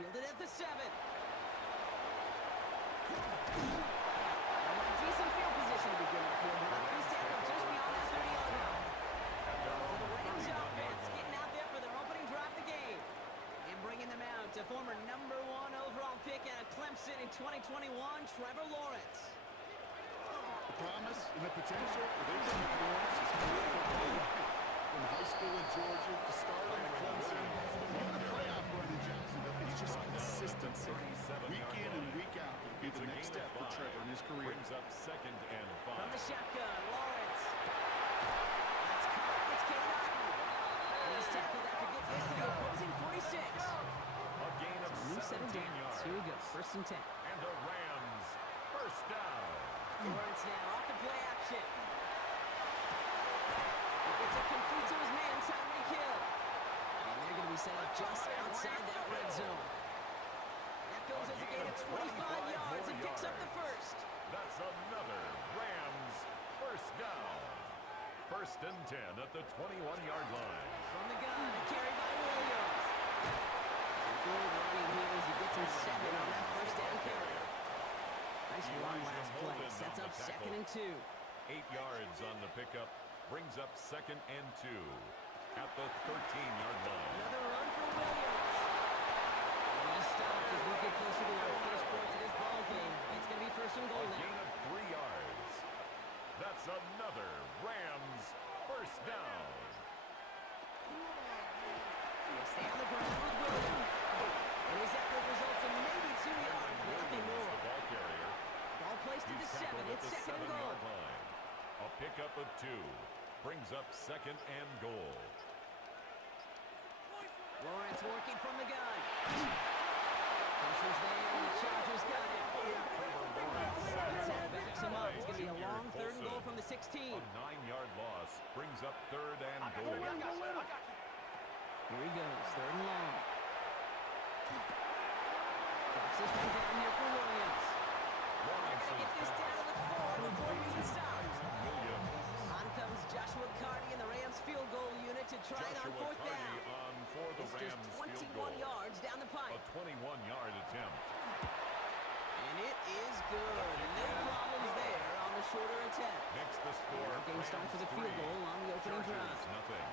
Fielded at the 7. Decent field position to begin with here, but he's tackled just beyond that 30-yard line. So the Rams offense getting out there for their opening drive of the game. And bringing them out to former number 1 overall pick out of Clemson in 2021, Trevor Lawrence. The promise and the potential of Adrian Lawrence is clear for life. From high school in Georgia to starting at Clemson, even a playoff run in Jacksonville. It's just consistency. Week in and week out will be the next step for Trevor in his career. Brings up 2nd and 5. From the shotgun, Lawrence. That's caught. It's Cade Otton. And he's tackled after getting this to the opposing 46. A gain of New set of 17 downs. yards. Here we go. 1st and 10. And the Rams first down. Lawrence now off the play action. It's a complete to his man, Tyreek Hill. And they're going to be set up just outside that red zone. That goes as a gain of 25 yards and picks up the first. That's another Rams first down. 1st and 10 at the 21-yard line. From the gun, a carry by Williams. Good running here as he gets him 7 on that first down carry. Nice run last play. Sets up 2nd and 2. 8 yards on the pickup. Brings up 2nd and 2 at the 13-yard line. Another run for Williams. And he stopped as we get closer to our first points of this ball game. It's going to be 1st and goal A now. gain of 3 yards. That's another Rams first down. Stay on the ground with Williams. And his effort results in maybe 2 yards, but nothing more. The ball carrier. Ball placed to the 7. It's 2nd and goal. Line. A pickup of 2 brings up 2nd and goal. Lawrence working from the gun. Pressure's there, and the Chargers got him. That backs him up. It's going to be a long 3rd and goal from the 16. A 9-yard loss brings up 3rd and goal. Here he goes, 3rd and long. Drops this one down here for Williams. They're going to get this down to the 4 before being stopped. On comes Joshua Carty and the Rams field goal unit to try it on 4th down. On for the It's Rams just 21 field goal. yards down the pipe. A 21-yard attempt. And it is good. No problems there on the shorter attempt. Makes the score. And our game starts with a field goal on the opening drive. Nothing.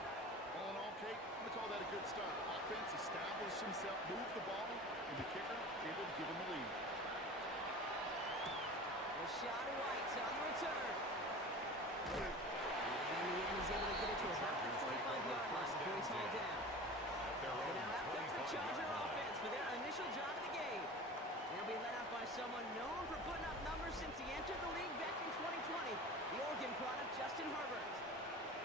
All in all, Kate, I'm going to call that a good start. Offense established himself, moved the ball, and the kicker able to give him the lead. Rashad White's on the return. And in the end, he's able to get it to about the 25-yard line before he's hauled down. And now out comes the Charger offense for their initial drive of the game. They'll be led out by someone known for putting up numbers since he entered the league back in 2020, the Oregon product, Justin Herbert.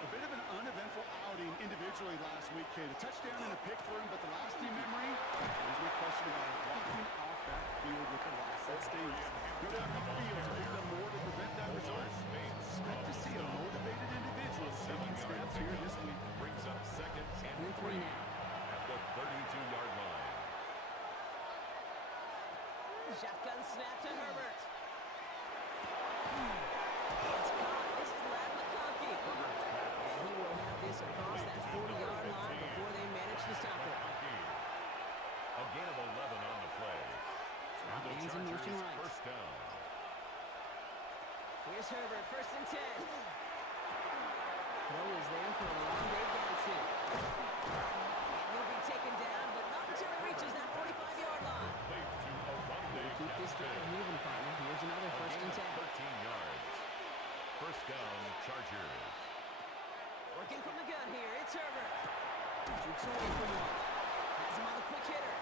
A bit of an uneventful outing individually last week, Kate. A touchdown and a pick for him, but the lasting memory, there's no question about it. Walking off that field with the loss. That stays. No doubt he feels they've done more to prevent that result. Expect to see a motivated individual taking steps here this week. Brings up 2nd and 3 now. at the 32-yard line. Shotgun snap to Herbert. It's caught. This is Ladd McConkey. And he will have this across that 40-yard line before they manage to stop it. A gain of 11 on the play. And the Hands in motion Chargers right. first down. Here's Herbert, 1st and 10. Throw is there for a long day dancing. And he'll be taken down, but not until he reaches that 45-yard line. Late to a one-day Keep this drive moving, partner. Here's another 1st and 10. 13 yards. First down, Chargers. Working from the gun here, it's Herbert. Jukes away from one. Has him on the quick hitter.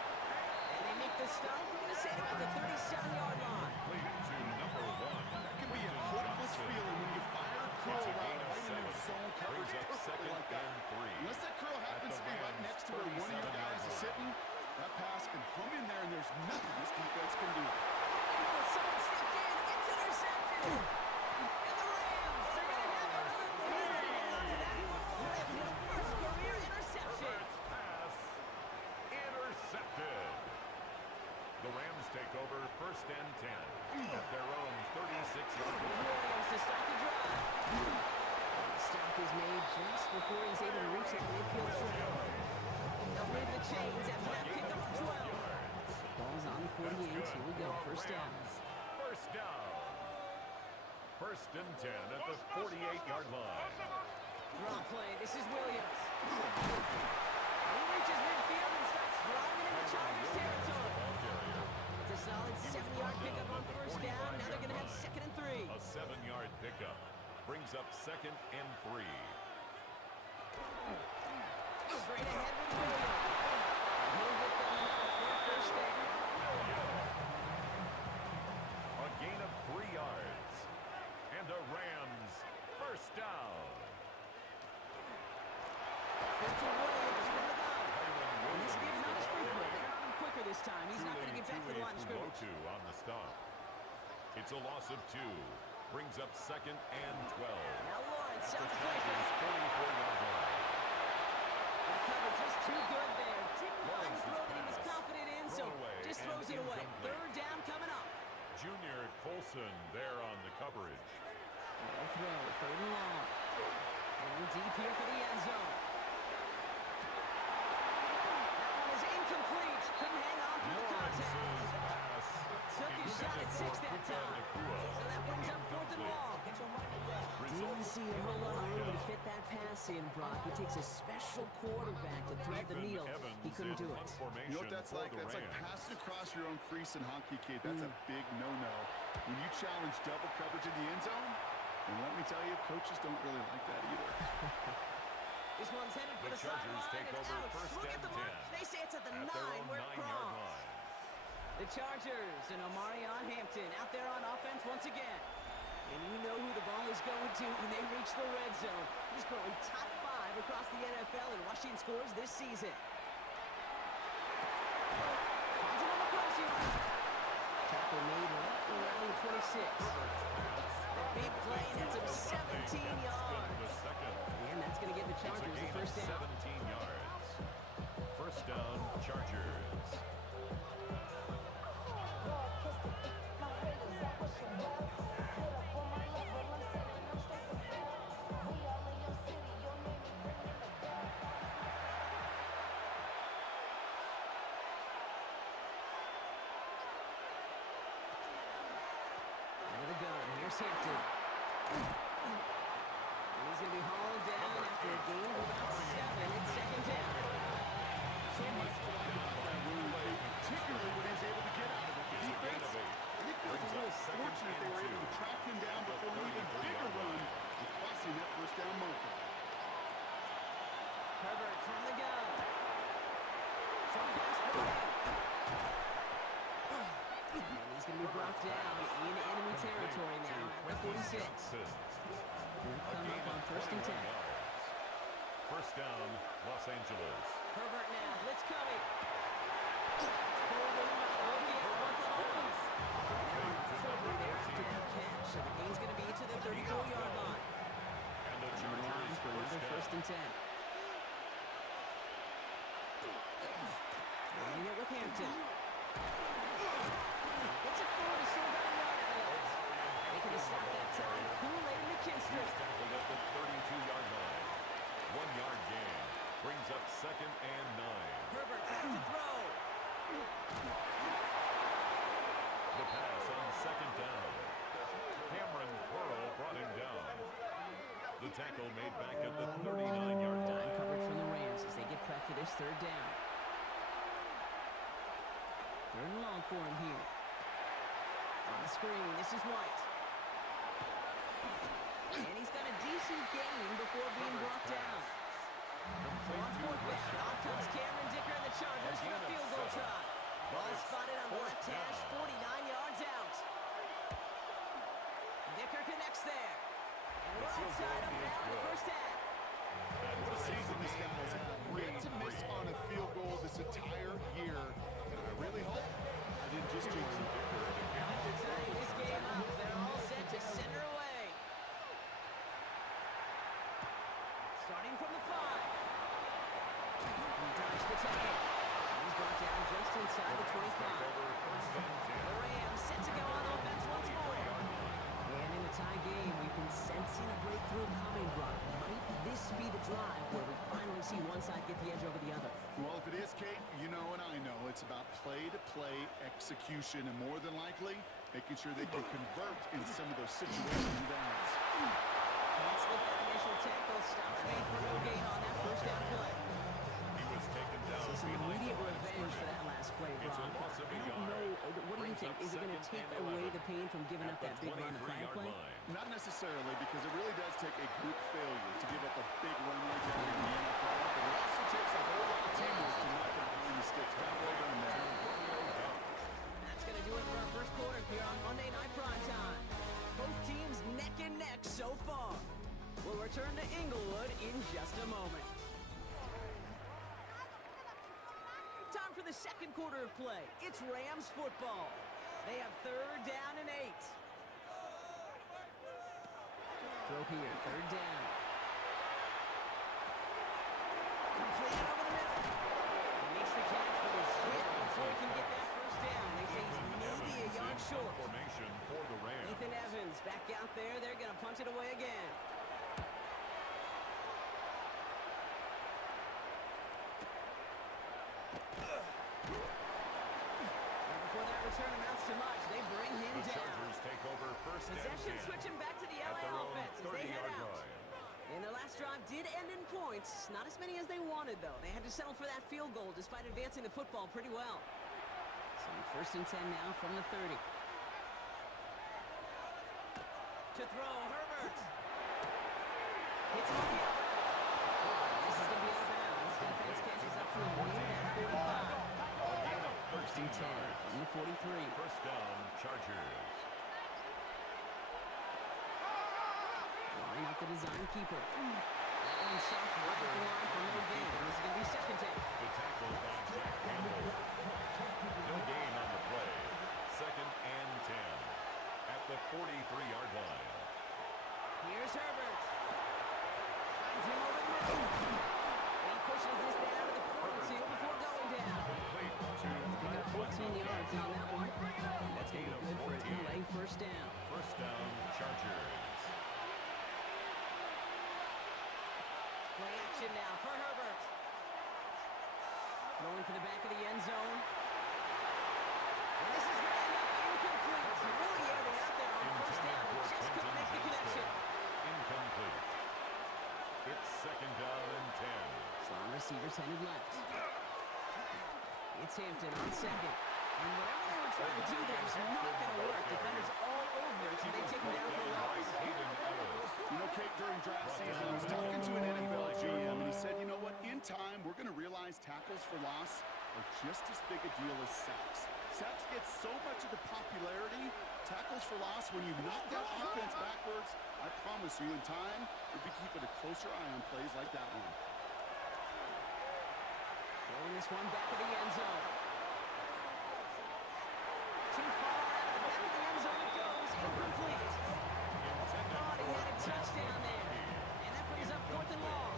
And they make the stop. We're going to say about the 37-yard line. Complete to number 1. That can be a hopeless feeling when you fire a curl right in your zone coverage. Brings up 2nd Like that. and 3. Unless that curl happens to be right next to where one of your guys is sitting, that pass can hum in there, and there's nothing this defense can do. Oh, someone stepped in. It's intercepted. And the Rams are going to have it. And he's going to hang on to that one. That's his first career interception. Pass intercepted. The Rams take over 1st and 10 at their own 36-yard line. Williams to start the drive. The stop is made just before he's able to reach that midfield strip. They'll move the chains after that pickup of 12. First and 10 at the 48-yard line. Draw play. This is Williams. He reaches midfield and starts driving into Chargers territory. Ball carrier. It's a solid 7-yard pickup on first down. Now they're going to have 2nd and 3. A 7-yard pickup brings up 2nd and 3. Straight ahead with Williams. He'll get them enough for a first down. A gain of 3 yards. And a Rams first down. It's to Williams from the gun. And this give's not as fruitful. They got him quicker this time. He's not going to get back to the line of scrimmage. On the stop. It's a loss of 2. Brings up 2nd and 12. Now Lawrence At out the the play Chargers' fake. 44-yard line. The cover just too good there. Didn't find Lawrence's the throw that he was pass. confident in, so Thrown away just and throws it away. incomplete. 3rd down coming up. Junior Colson there on the coverage. No throw, 3rd and long. Going deep here for the end zone. That one is incomplete. Couldn't hang on through the contact. Lawrence's pass. Took his shot at 6 that time. So that brings up 4th and long. Didn't see a whole lot of room to fit that pass in, Brock. It takes a special quarterback to thread the needle. He couldn't do it. You know what that's like? That's like passing across your own crease in hockey, kid. That's a big no-no. When you challenge double coverage in the end zone, and let me tell you, coaches don't really like that either. This one's headed for The the Chargers sideline. take It's over out. 1st Look at and the mark. 10. They say it's at the At their 9 own where it 9-yard crossed. line. The Chargers and Omarion Hampton out there on offense once again. And you know who the ball is going to when they reach the red zone. He's currently top 5 across the NFL in rushing scores this season. Finds him on the crossing line. Tackle made right around the 26. A big play, and that's him 17 yards. And that's going to give the Chargers a first down. 17 yards. First down, Chargers. Out of the gun, here's Hampton. And he's going to be hauled down after a gain of about 7. It's 2nd down. So much to like about that run play, particularly when he's able to get out of it. The defense, I think feels a little fortunate they were able to track him down before an even bigger run and crossing that first down marker. Herbert from the gun. Some pass play. And he's going to be brought down in enemy territory now at the 46. He'll come up on 1st and 10. First down, Los Angeles. Herbert now, blitz coming. It's pulled in by the rookie out of Oklahoma. And they're on the football there after that catch. So the game's going to be to the 34-yard line. And the On the line for another Chargers 1st and 10. Running it with Hampton. Gets it forward to slow down Rodgers. Making a stop that time. Kool-Aid McKinstry. tackled at the 32-yard line. 1-yard gain brings up 2nd and 9. Herbert back to throw. The pass on 2nd down. Cameron Pearl brought him down. The tackle made back at the 39-yard Dime line. coverage from the Rams as they get prep for this 3rd down. 3rd and long for him here. On the screen, this is White. And he's got a decent gain before being brought down. So on 4th down, on comes Cameron Dicker and the Chargers for a field goal try. Ball spotted on the left hash, 49 yards out. Dicker connects there. And we're inside up now in the first half. What a season this guy has had. Yet to miss on a field goal this entire year. And I really hope I didn't just jinx him. After tying this game up, they're all set to center away. Starting from the 5. He dodged the tackle. He's brought down just inside the 25. The Rams set to go on offense once more. And in a tie game, we've been sensing a breakthrough coming, Brock. Might this be the drive where we finally see one side get the edge over the other? Well, if it it is, Kate, you know and I know it's about play-to-play execution and more than likely making sure they can convert in some of those situations and downs. Can't slip that initial tackle. Stops made for no gain on that first down play. He was taken down. So some behind immediate the line of revenge for scrimmage. that last play, It's a Brock. loss of I a don't yard. know. What do you Brings think? up Is it going to second take and away 11 the pain from giving at up the that big run, the prior 23-yard play? line. Not necessarily, because it really does take a group failure to give up a big run like that in the NFL, but it also takes a whole lot of teamwork to knock it behind the sticks. Job well done there. That's going to do it for our first quarter here on Monday Night Prime Time. Both teams neck and neck so far. We'll return to Inglewood in just a moment. Time for the second quarter of play. It's Rams football. They have third down and 8. Throw here, third down. Completed over the middle. He makes the catch, but is hit before he can get that first down. They say he's maybe a yard short. Formation for the Rams. Nathan Evans back out there. They're going to punt it away again. Before that return amounts to much, they bring him The down. Chargers take over first and Possession 10 switching back to the at their LA own offense as they head 30-yard out. line. And their last drive did end in points. Not as many as they wanted, though. They had to settle for that field goal despite advancing the football pretty well. So first and 10 now from the 30. To throw, Herbert. Hits on the outright. This is going to be out of bounds. Defense catches up to him near that 45. First and 10 from the 43. First down, Chargers. Line up the design keeper. That one stopped right at the line for no gain. This is going to be second down. The tackle by Jack Campbell. No gain on the play. Second and 10 at the 43-yard line. Here's Herbert. Finds him over the middle. And he pushes this down to the 42 before going down. Complete to Pick up 14 yards on that one. And that's going to be good for an LA first down. First down, Chargers. Play action now for Herbert. Throwing for the back of the end zone. And this is going to end up incomplete. Really aired it out there on first down. He just couldn't make the connection. Incomplete. It's second down and 10. Slot receivers headed left. It's Hampton on second. And whatever they were trying to do there is not going to work. Defenders all over it, so they take him down for a loss. Hayden Ellis. You know, Kate, during draft season, I was talking to an NFL GM, and he said, you know what, in time, we're going to realize tackles for loss are just as big a deal as sacks. Sacks get so much of the popularity. Tackles for loss, when you knock that offense backwards, I promise you, in time, we'll be keeping a closer eye on plays like that one. Throwing this one back of the end zone. Too far out of the back of the end zone it goes. Incomplete. Thought he had a touchdown there. And that brings up fourth and long.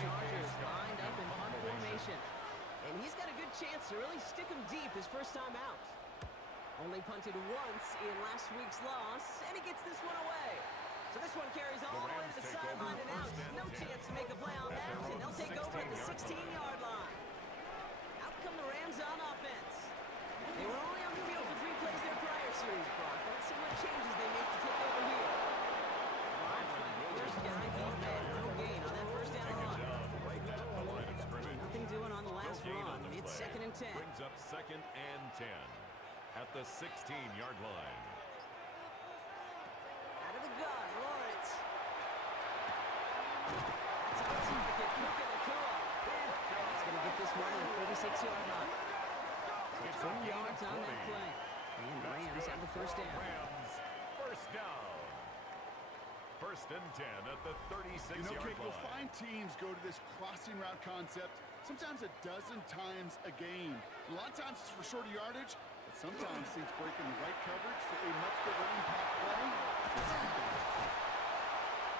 Chargers lined up in punt formation. And he's got a good chance to really stick him deep his first time out. Only punted once in last week's loss, and he gets this one away. So this one carries all the way to the sideline and out. No chance to make a play on that, and they'll take over at the 16-yard line. Out come the Rams on offense. They were only on the field for 3 plays their prior series, Brock. Let's see what changes they make to take over here. Drive for the first guy, he had no gain on that first down run. Right at the line of scrimmage. Nothing doing on the last No gain run. on the It's play. second and 10. Brings up second and 10 at the 16-yard line. Out of the gun, Lawrence. That's on target, Cook and Akua. He's going to get this one on the 36-yard line. It's 20 yards on that play. And the Rams have the first down. Rams, first down. First and 10 at the You know, 36-yard Kate, you'll line. find teams go to this crossing route concept sometimes a dozen times a game. A lot of times it's for shorter yardage, but sometimes teams break in the right coverage for a much bigger impact play.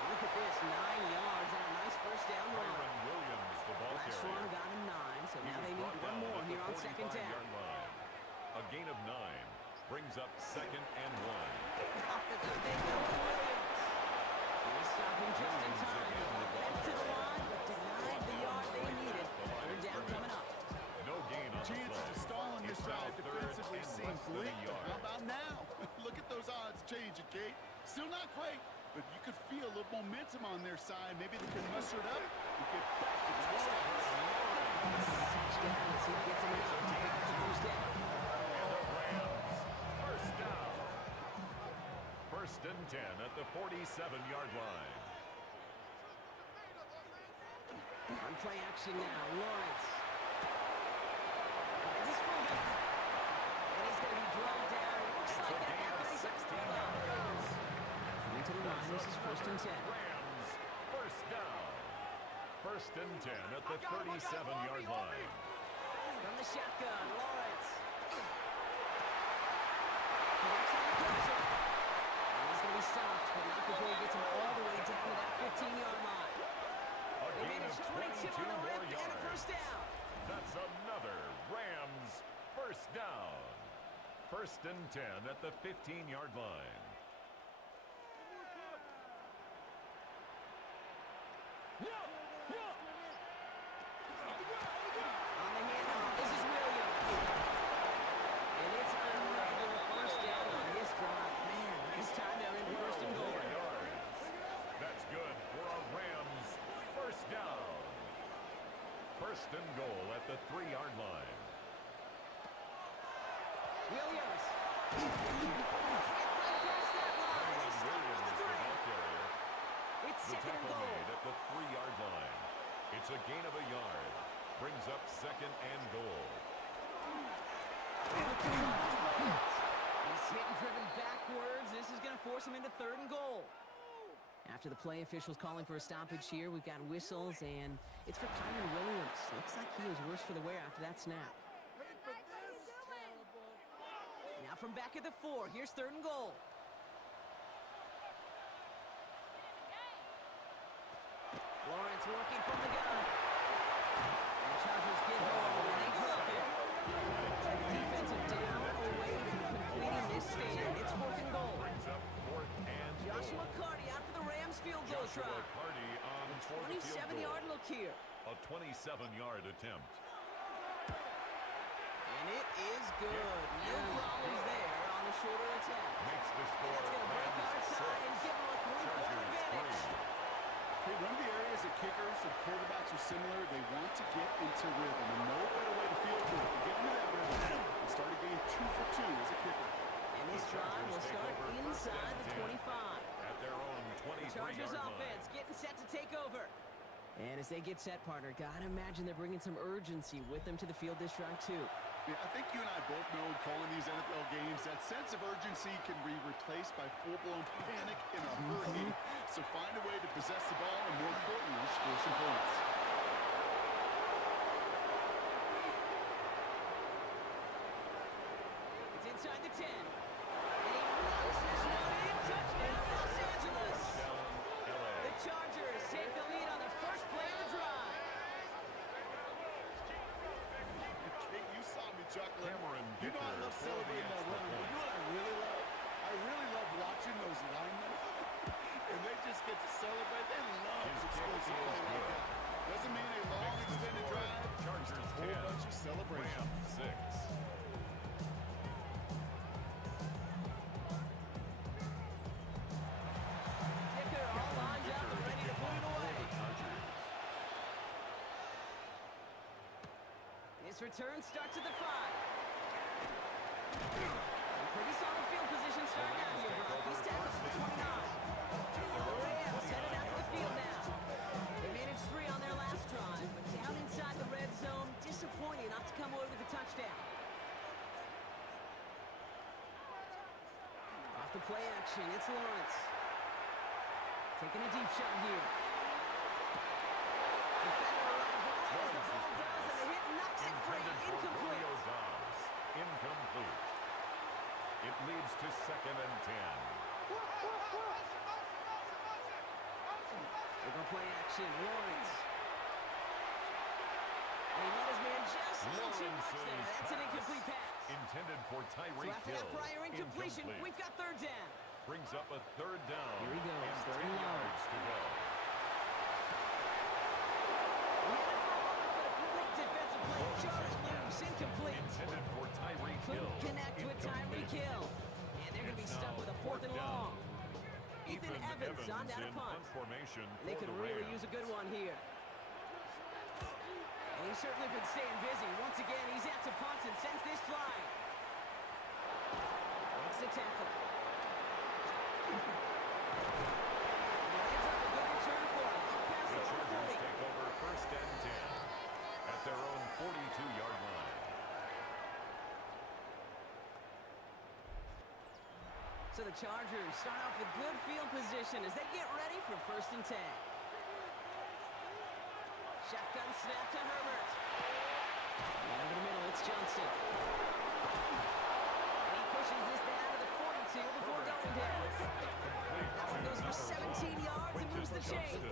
Look at this, 9 yards and a nice first down run. Kyron Williams, the ball Last carrier. one got him 9, so He now was they need brought one down more at the here on second down. 45-yard line. A gain of 9 brings up second and 1. Off the good, they go to Williams. They stop him just in time. They got back to the line, but denied the yard they needed. Third down coming up. No gain on the Chances play. of stalling this It's now drive third defensively and seem less than a bleak, but yard. how about now? Look at those odds changing, Kate. Still not great, but you could feel a little momentum on their side. Maybe they can muster it up and get back to touchdowns. Touchdown as he gets him out to pick up the first down. And the Rams, first down. First and 10 at the 47-yard line. On play action now, Lawrence. Finds his fullback. And he's going to be dragged down. Looks like that after he's up the line. Coming to the line, this is first and 10. Rams, first down. First and 10 at the 37-yard line. From the shotgun, Lawrence. Connects on the crosser. And he's going to be stopped, but not before he gets him all the way down to that 15-yard line. A They gain managed of 22 on the more rip and a yards. first down. That's another Rams first down. First and 10 at the 15-yard line. On the handoff, this is Williams. And it's another first down on this drive. Man, this time they're into first and goal. 4 yards. That's good for a Rams first down. First and goal at the 3-yard line. Williams. Can't quite cross that line. They stop him at the Williams, the 3. ball carrier. It's The second and tackle goal. made at the 3-yard line. It's a gain of a yard. Brings up second and goal. He's hit and driven backwards. This is going to force him into third and goal. After the play, officials calling for a stoppage here. We've got whistles, and it's for Kyron Williams. Looks like he was worse for the wear after that snap. Now from back at the 4, here's third and goal. Lawrence working from the gun. And the Chargers get home, and they drop it. And the defensive down away from completing this stand. It's fourth and goal. Brings up fourth and Joshua goal. Carty out for the Rams field goal Joshua try. Carty on for the field 27-yard goal. look here. A 27-yard attempt. And it is good. No problems there on the shorter attempt. Makes the And score that's going to break our Rams tie and 6. give them a 3-point Chargers advantage. 3. Okay, one of the areas that kickers and quarterbacks are similar, they want to get into rhythm. And no better way to feel good than get into that rhythm and start a game 2 for 2 as a kicker. And this drive will start inside the 25. At their own The 23-yard Chargers line. offense getting set to take over. And as they get set, partner, gotta imagine they're bringing some urgency with them to the field this drive, too. Yeah, I think you and I both know in calling these NFL games, that sense of urgency can be replaced by full-blown panic in a hurry. So find a way to possess the ball and, more importantly, score some points. It's inside the 10. And he runs this one in. Touchdown, Los Angeles. Down LA. The Chargers take the lead on the first play of the drive. Kate, you saw me chuckling. Cameron You know I Dicker love for celebrating the that extra run, but point. you know what I really love? I really love watching those linemen. And they just get to celebrate. They love His explosive kick play is like good. that. Doesn't mean a long Makes the extended score drive. Chargers Just a whole 10. bunch of celebration. Rams 6. Dicker all lined up and ready to put it away. His return starts at the 5. Pretty solid field position starting out here, Brock. He's tackled at the 29. The Rams headed out to the field now. They managed 3 on their last drive, but down inside the red zone, disappointing not to come away with a touchdown. Off the play action, it's Lawrence. Taking a deep shot here. Defender runs right as the ball does, and the hit knocks it free. Intended for Incomplete. Julio Dobbs. Incomplete. It leads to second and 10. They go play action. Lawrence. And he let his man just a little too much there. Lawrence's That's an pass. incomplete pass. Intended for So Tyreek after Hill. that prior incompletion, Incomplete. we've got third down. Brings up a third down. Here he goes, And third 10 and long. yards to go. We had it for a moment, but a great defensive play. Jarvis moves incomplete. Intended for Tyreek Hill. Couldn't connect with Tyreek Hill. And they're going to be stuck with a 4th and long. Ethan Evans on down a in punt. punt formation And they for could the really Rams. use a good one here. And he's certainly been staying busy. Once again, he's out to punt and sends this flying. Makes the tackle. And it ends up a good return for him. Up past The the Chargers 40. take over 1st and 10 at their own 42-yard line. So the Chargers start off with good field position as they get ready for 1st and 10. Shotgun snap to Herbert. And over the middle, it's Johnston. And he pushes this down to the 42 before going down. That one goes for 17 yards and moves the chains.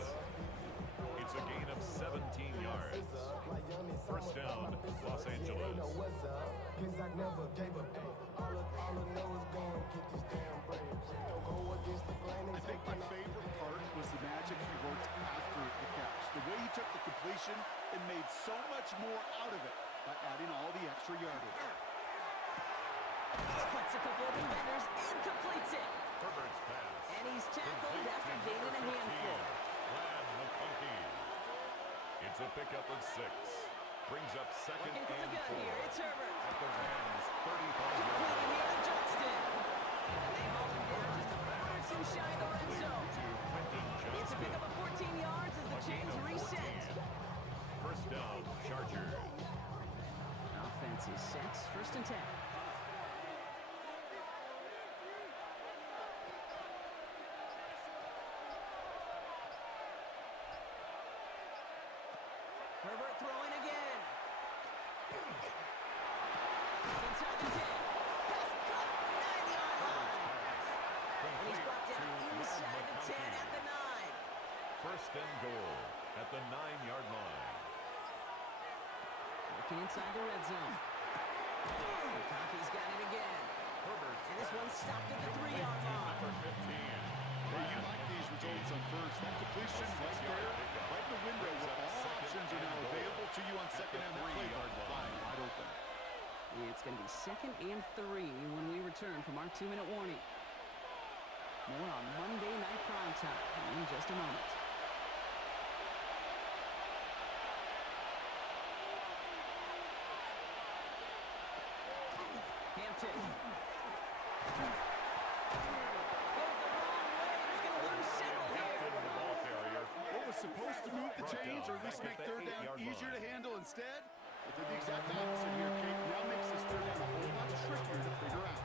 It's a gain of 17 yards. 1st down, Los Angeles. I think my favorite part was the magic he worked after the catch. The way he took the completion and made so much more out of it by adding all the extra yardage. Splits a couple of defenders and completes it. Herbert's pass. And he's tackled after gaining a handful. Lamb McConkey. It's a pickup of 6. Brings up 2nd Looking for the and gun 4. here. It's Herbert. At the Rams' 35-yard Completed line. here to Johnston. And they haul him down just a foot or two shy of the red zone. Quentin It's a Johnston. pickup of 14 yards as the chains reset. 1st down, Chargers. Offense is set. 1st and 10. Herbert throwing again. It's inside the 10. Pass caught. 9-yard line. And he's brought down inside the 10 at the 9. 1st and goal at the 9-yard line. Working inside the red zone. McConkey's got it again. Herbert's And this one's stopped at the 3-yard line. number 15. Hey, you like these results on first. That completion right there, right in the window where all options are now available to you on 2nd and 3-yard line, wide open. It's going to be 2nd and 3 when we return from our 2-minute warning. More on Monday Night Primetime in just a moment. Hampton. Goes the wrong way. He's going to lose several here. The ball carrier. What was supposed to move the chains or at least make 3rd down easier to handle instead? It did the exact opposite here, Kate. Now makes this 3rd down a whole lot trickier to figure out.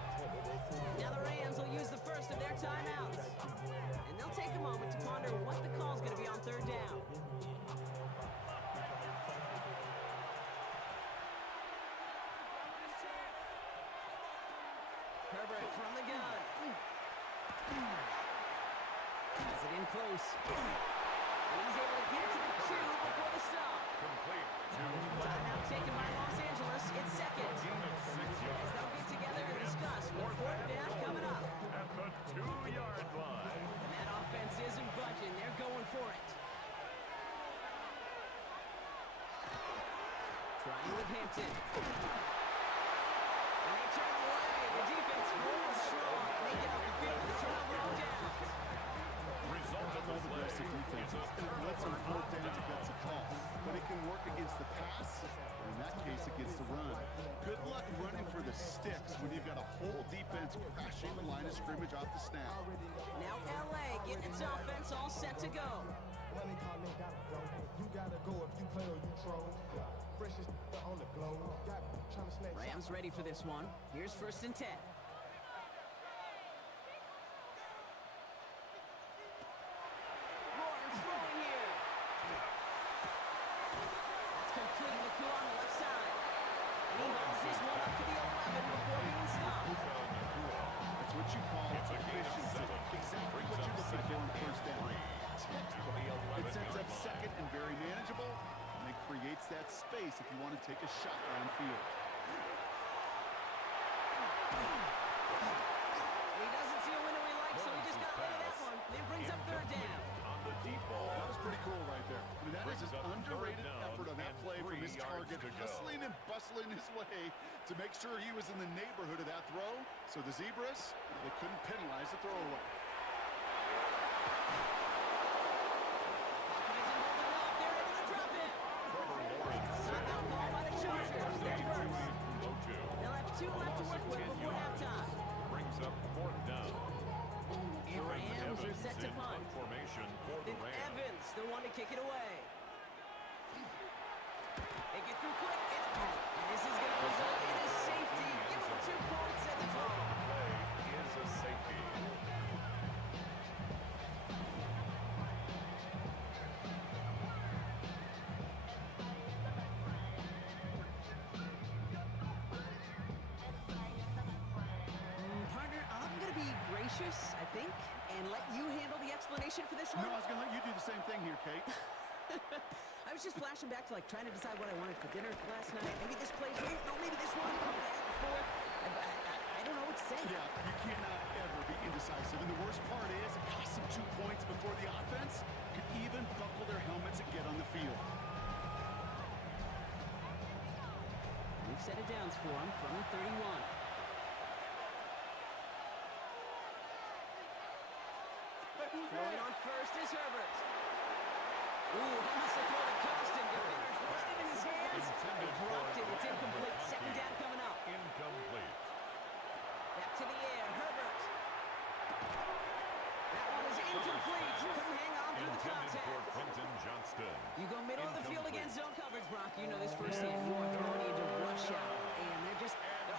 Now the Rams will use the first of their timeouts. And they'll take a moment to ponder what the call's going to be on 3rd down. Herbert from the gun. Has it in close. And he's able to get it to the 2 before the stop. Complete to Timeout taken by Los Angeles. It's 2nd. gain of 6 As yards they'll get together and discuss with 4th down coming up. at the 2-yard line. And that offense isn't budging. They're going for it. Trying with Hampton. And they turn away. The defense holds strong. And they get off the field with a turnover on downs. Result of the All the play aggressive defense. is a And blitz on 4th down turnover gets a call. But it can work against the pass, or in that case, against the run. Good luck running for the sticks when you've got a whole defense crashing the line of scrimmage off the snap. Now LA getting its offense all set to go. Money calling, gotta go. You gotta go if you play or you troll. Freshest on the globe. Got trying to snatch. Rams ready for this one. Here's 1st and 10. Lawrence throwing here. That's completing the coup on the left side. And he hauls this one up to the 11 before being stopped. That's what you call efficiency. Exactly what you're looking for in 1st down. It sets up 2nd and very manageable, and it creates that space if you want to take a shot downfield. He doesn't see a window he likes, so he just got rid of that one. Then brings up 3rd down. on the deep ball. That was pretty cool right there. I mean, that is an underrated effort on that play from his target, hustling and bustling his way to make sure he was in the neighborhood of that throw. So the Zebras, they couldn't penalize the throwaway. Two left to work with before halftime. Brings up fourth down. And Rams are set to punt. Formation for the And Rams. Evans, the one to kick it away. They get through quick. And this is going to result in a safety. Give them 2 points and the ball. Play is a safety. Partner, I'm going to be gracious, I think, and let you handle the explanation for this one. No, I was going to let you do the same thing here, Kate. I was just flashing back to like trying to decide what I wanted for dinner last night. Maybe this place, no, maybe this one, come back and forth. I don't know what to say. Yeah, you cannot ever be indecisive. And the worst part is, it costs them 2 points before the offense could even buckle their helmets and get on the field. We've set it down for him from the 31. Throwing on first is Herbert. Ooh, he must have thrown a cost him. Defenders right in his hands. They dropped it. It's incomplete. Second down coming up. Incomplete. Back to the air. Herbert. That one is incomplete. Couldn't hang on through the Intended for contact. Quentin Johnston. You go middle of the field Incomplete. against zone coverage, Brock. You know this firsthand. You are throwing into rush hour. And there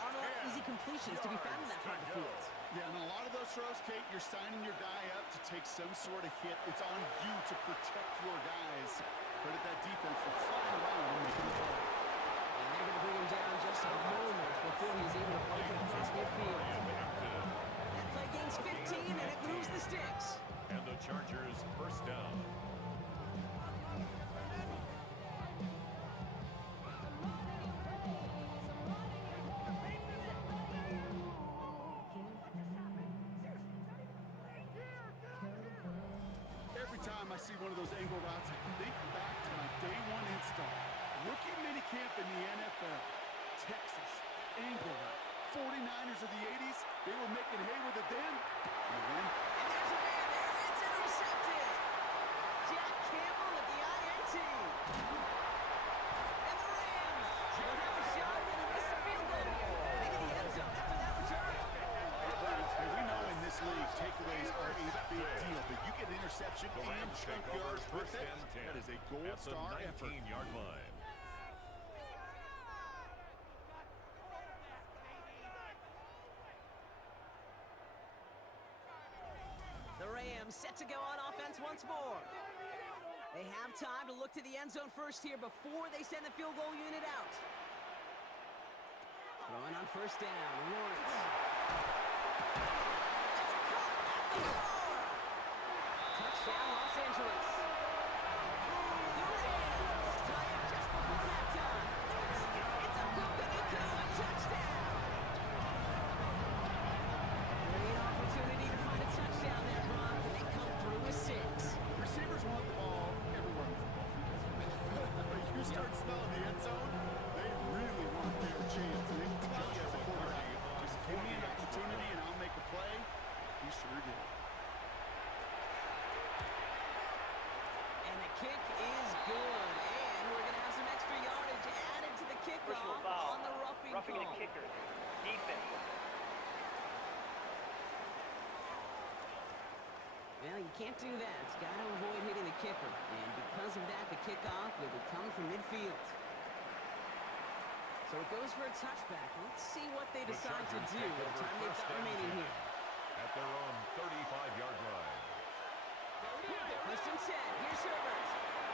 aren't a lot of easy completions to be found in that part of the field. Yeah, and a lot of those throws, Kate, you're signing your guy up to take some sort of hit. It's on you to protect your guys. Credit that defense for flying around and making a play. And they're going to bring him down just a moment before he's able to break it across midfield. That play gains 15, and it moves the sticks. And the Chargers first down. Every time I see one of those angle routes, I think back to my day one install. Rookie minicamp in the NFL. Texas, angle route. 49ers of the 80s, they were making hay with it then. And then, And there's a man there. It's intercepted. Jack Campbell at the INT. And the Rams will have a shot when they miss the field goal here. They get the end zone after that return. hey, we know in this league, takeaways are a big deal, but you get an interception The and Rams chunk take over yards first with it. and 10 That is a gold at the star effort. 19-yard line. The Rams set to go on offense once more. They have time to look to the end zone first here before they send the field goal unit out. Throwing on first down, Lawrence. That's caught at the 4. Touchdown, Los Angeles. The Rams tie it just before halftime. It's a Puka Nacua touchdown. Great opportunity to find a touchdown there, Brock, and they come through with 6. Receivers want the ball everywhere on football fields. But you start smelling the end zone, they really want their chance. And they will tell you as a quarterback, just give me an opportunity and I'll make a play. He sure did. And the kick is good. And we're going to have some extra yardage added to the Personal kickoff foul. on the roughing Roughing call. the kicker. Defense. Well, you can't do that. It's got to avoid hitting the kicker. And because of that, the kickoff will be coming from midfield. So it goes for a touchback. Let's see what they The decide to Chargers do take with the over time they've first got and remaining 10 here. at their own 35-yard line. First and 10. Here's Herbert.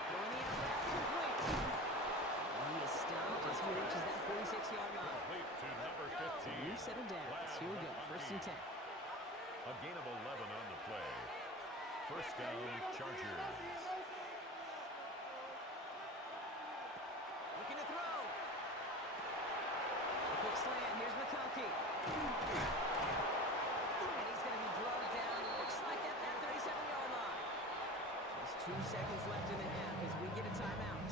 Throwing the out route complete. And he is stopped as he reaches that 46-yard line. Complete to number 15. New set of downs. Here we go. First and 10. A gain of 11 on the play. First down, Chargers. Looking to throw. A quick slant. Here's McConkey. And he's going to be drugged down. Looks like at that 37-yard line. Just 2 seconds left in the half as we get a timeout.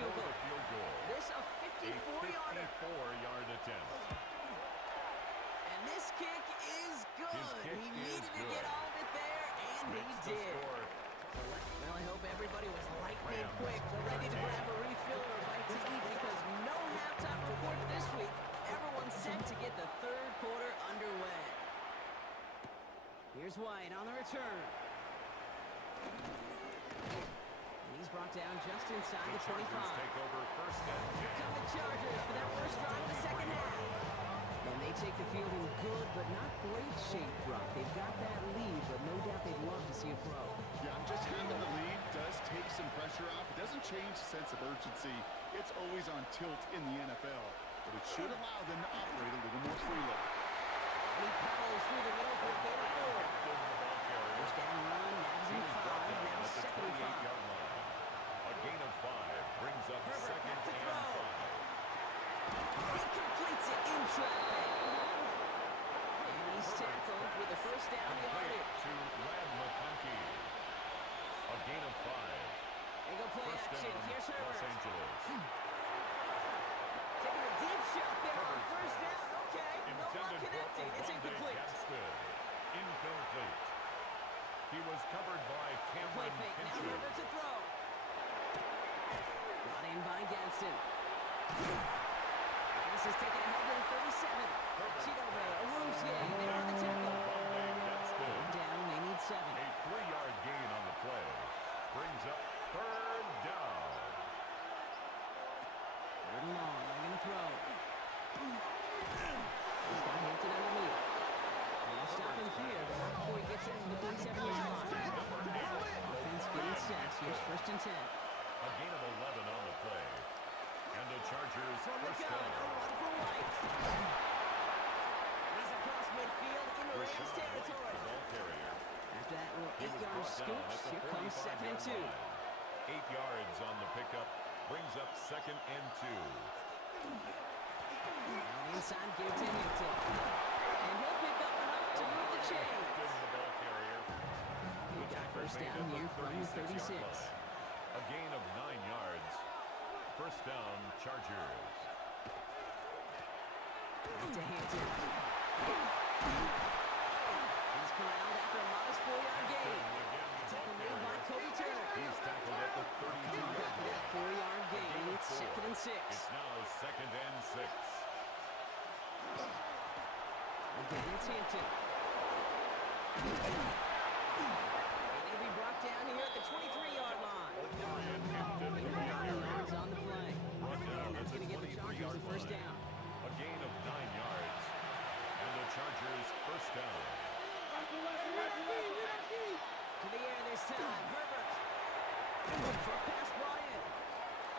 field goal. Field goal. This a A 54-yarder. 54-yard attempt. And this kick is good. kick He is needed to good. get all of it there, and he Makes the did. score. Well, I hope everybody was lightning Rams quick, ready to 13. grab a refill or a bite to eat because no halftime report this week. Everyone's set to get the third quarter underway. Here's White on the return. And he's brought down just inside the 25. Chargers take over first and Here come the Chargers for their first drive of the second half. And they take the field in good but not great shape, Brock. They've got that lead, but no doubt they'd love to see it grow. Yeah, just having the lead does take some pressure off. It doesn't change the sense of urgency. It's always on tilt in the NFL, but it should allow them to operate a little more freely. And he powers through the middle for a gain of 4. First down run, nabs in 5, now second and 5. A gain of 5 brings up Herbert second back to and throw. 5. He completes it in traffic. And he's tackled with the first down yardage. To Rad McConkey. A gain of 5. They go play First action. down, Here's Los Herbert. Angeles. Taking a deep shot there on Herbert. first down. Okay, no luck Intended connecting. for It's Rondé incomplete. Gaston. Incomplete. He was covered by Play Cameron fake. Now Pincher. Herbert to throw. Brought in by Gadsden. Davis is taken ahead to the 37. Chidobe, Awuzie, there on the tackle. Rondé Gaston. And down, they need 7. A 3-yard gain on the play. Brings up third down. Third and long, they're going to throw. He's got Hampton underneath. And they'll stop him here, but not before he gets into the 47-yard line. Offense getting set. Here's first and 10. A gain of 11 on the play. And the Chargers From the first gun, down. a run for White. He's across midfield into Rams Rashad White, territory. the ball carrier. After that little He was 8-yard brought scoop, down at the here comes second and 2. 45-yard line. 8 yards on the pickup. Brings up second and 2. Down inside, give to Hampton. And he'll pick up enough to move the chains. The ball carrier. He got first Made down at the here from the 36-yard 36. line. A gain of 9 yards. First down, Chargers. Back to Hampton. He's corralled after a modest 4-yard gain. Tackle made by Kobe Turner. He's tackled at the Come on 32-yard back for that line. 4-yard gain. It's second and 6. It's now second and 6. Again, it's Hampton. And he'll be brought down here at the 23-yard line. O'Brien Hampton with 9 the carry. yards on the play. Brought down And at that's the going to give the Chargers 23-yard the first line. down. A gain of 9 yards. And the Chargers first down. To the air this time. Herbert. Short pass brought in.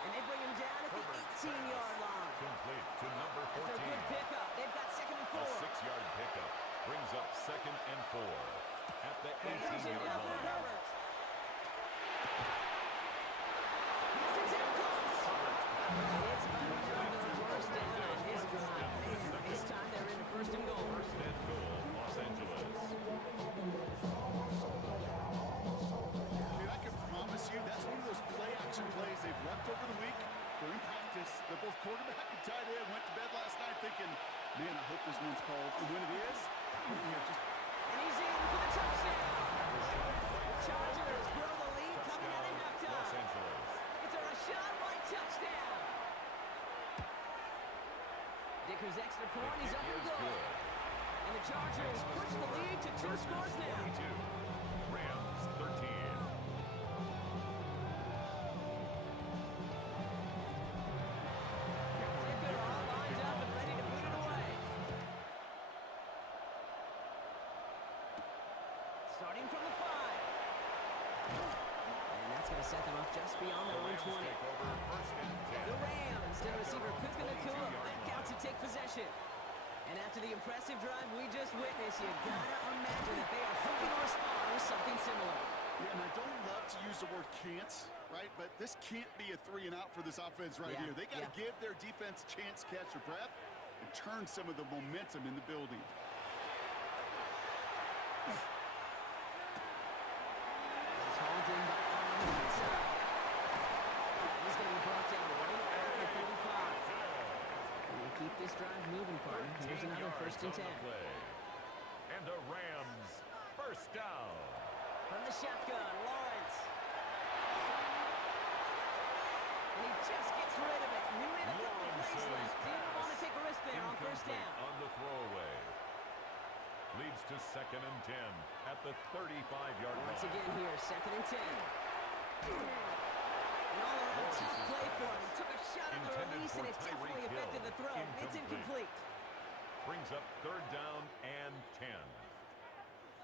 And they bring him down at the 18-yard line. Complete to number After a 14. good pickup, they've got second and A 4. 6-yard pickup brings up second and 4 at the Hands it 18-yard down for line. Herbert. Yes, it's in close. And it's another first down on his drive. Man, this time they're into first and goal. First and goal, Los Angeles. Dude, I can promise you that's one of those play-action plays they've left over the week during practice. They're both quarterback and tight end went to bed last night thinking, man, I hope this one's called. And when it is, we have just And he's in for the touchdown. The Chargers grow the lead coming out of Los halftime. Angeles. It's a Rashad White touchdown. Dicker's extra point, he's up and Is good. good. And the Chargers push the lead to 2 scores now. 22. Rams 13. Dicker all lined up and ready to put it away. Starting from the 5. And that's going to set them up just beyond their own 20. Take over first and 10. The Rams, their receiver Puka Nacua back out to take possession. And after the impressive drive we just witnessed, you gotta imagine that they are hoping to respond with something similar. Yeah, and I don't love to use the word can't, right? But this can't be a 3 and out for this offense right Yeah, here. They got to yeah. give their defense a chance to catch their breath and turn some of the momentum in the building. He's hauled in by Allen on the outside. He's going to be brought down this drive moving, partner. Here's 13 another yards 1st and on 10. the play. And a Rams first down. From the shotgun, Lawrence. And he just gets rid of it. Knew he had a couple of plays left. Didn't want to take a risk there on 1st down. On the throwaway. Leads to 2nd and 10 at the 35-yard line. Once again here, 2nd and 10. And all around tough play for him. He took a shot on the Intended release, for and it definitely Tyreek affected the Hill. throw. It's incomplete. Brings up 3rd down and 10.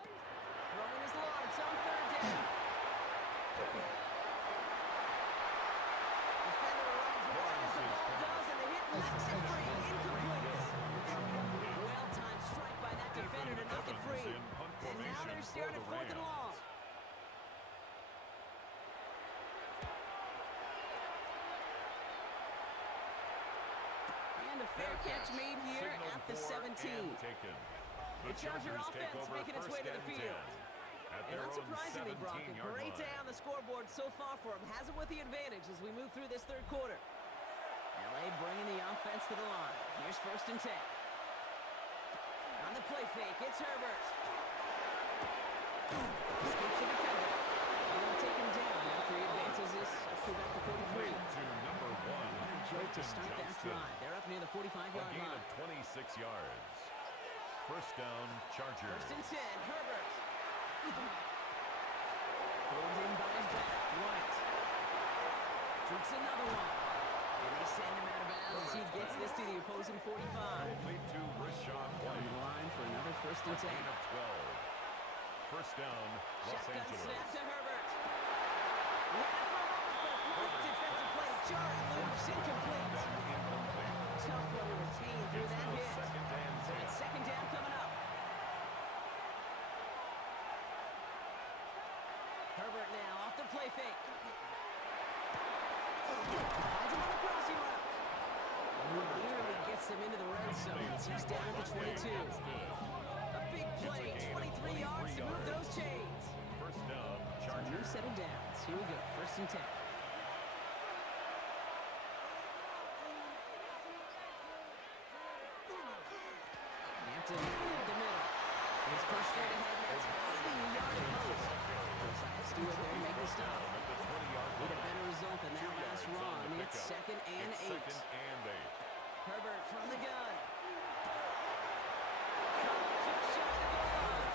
Throwing his Lawrence on 3rd down. Defender runs wide as the ball does, and the hit knocks it free. Incomplete. Well-timed strike by that defender to knock it free. And now they're staring at 4th and long. And a fair catch made here at the 17. The Charger Chargers take offense over making its way 1st to the and field. 10 at And their own unsurprisingly, Brock, a 17-yard great day line. on the scoreboard so far for him. Has it with the advantage as we move through this 3rd quarter. LA bringing the offense to the line. Here's 1st and 10. On the play fake, it's Herbert. Escapes the defender. They're going to take him down after he advances this up to about the 43. To number 1. What a jolt to start that Johnston. drive. They're up near the 45-yard A gain line. of 26 yards. 1st down, Chargers. 1st and 10, Herbert. Pulled in by his back, White. Shoots another one. And they send him out of bounds. He gets this to the opposing 45. Complete to Rashawn Coming to White. the line for another 1st and 10. Gain of 12. 1st down, Los Shotgun Angeles. snap to Herbert. Ran it for a moment, but a great defensive play. Jarring loose, incomplete. Incomplete. Tough one to retain through It's that now hit. 2nd and So it's 2nd down coming up. Herbert now off the play fake. Finds him on the crossing route. And he nearly gets them into the red zone. He's down at the 22. A big play, 23 yards to move those chains. 1st down, New Chargers. set of downs. Here we go. 1st and 10. Hampton up the middle. He's pushed straight ahead. That's probably a yard at most. Josiah Stewart there making the stop. At the 20-yard Need a line. better result than that 2 last yards on run. the It's pickup. 2nd and It's 8. 2nd and 8. Herbert from the gun. Just shy of the goal line.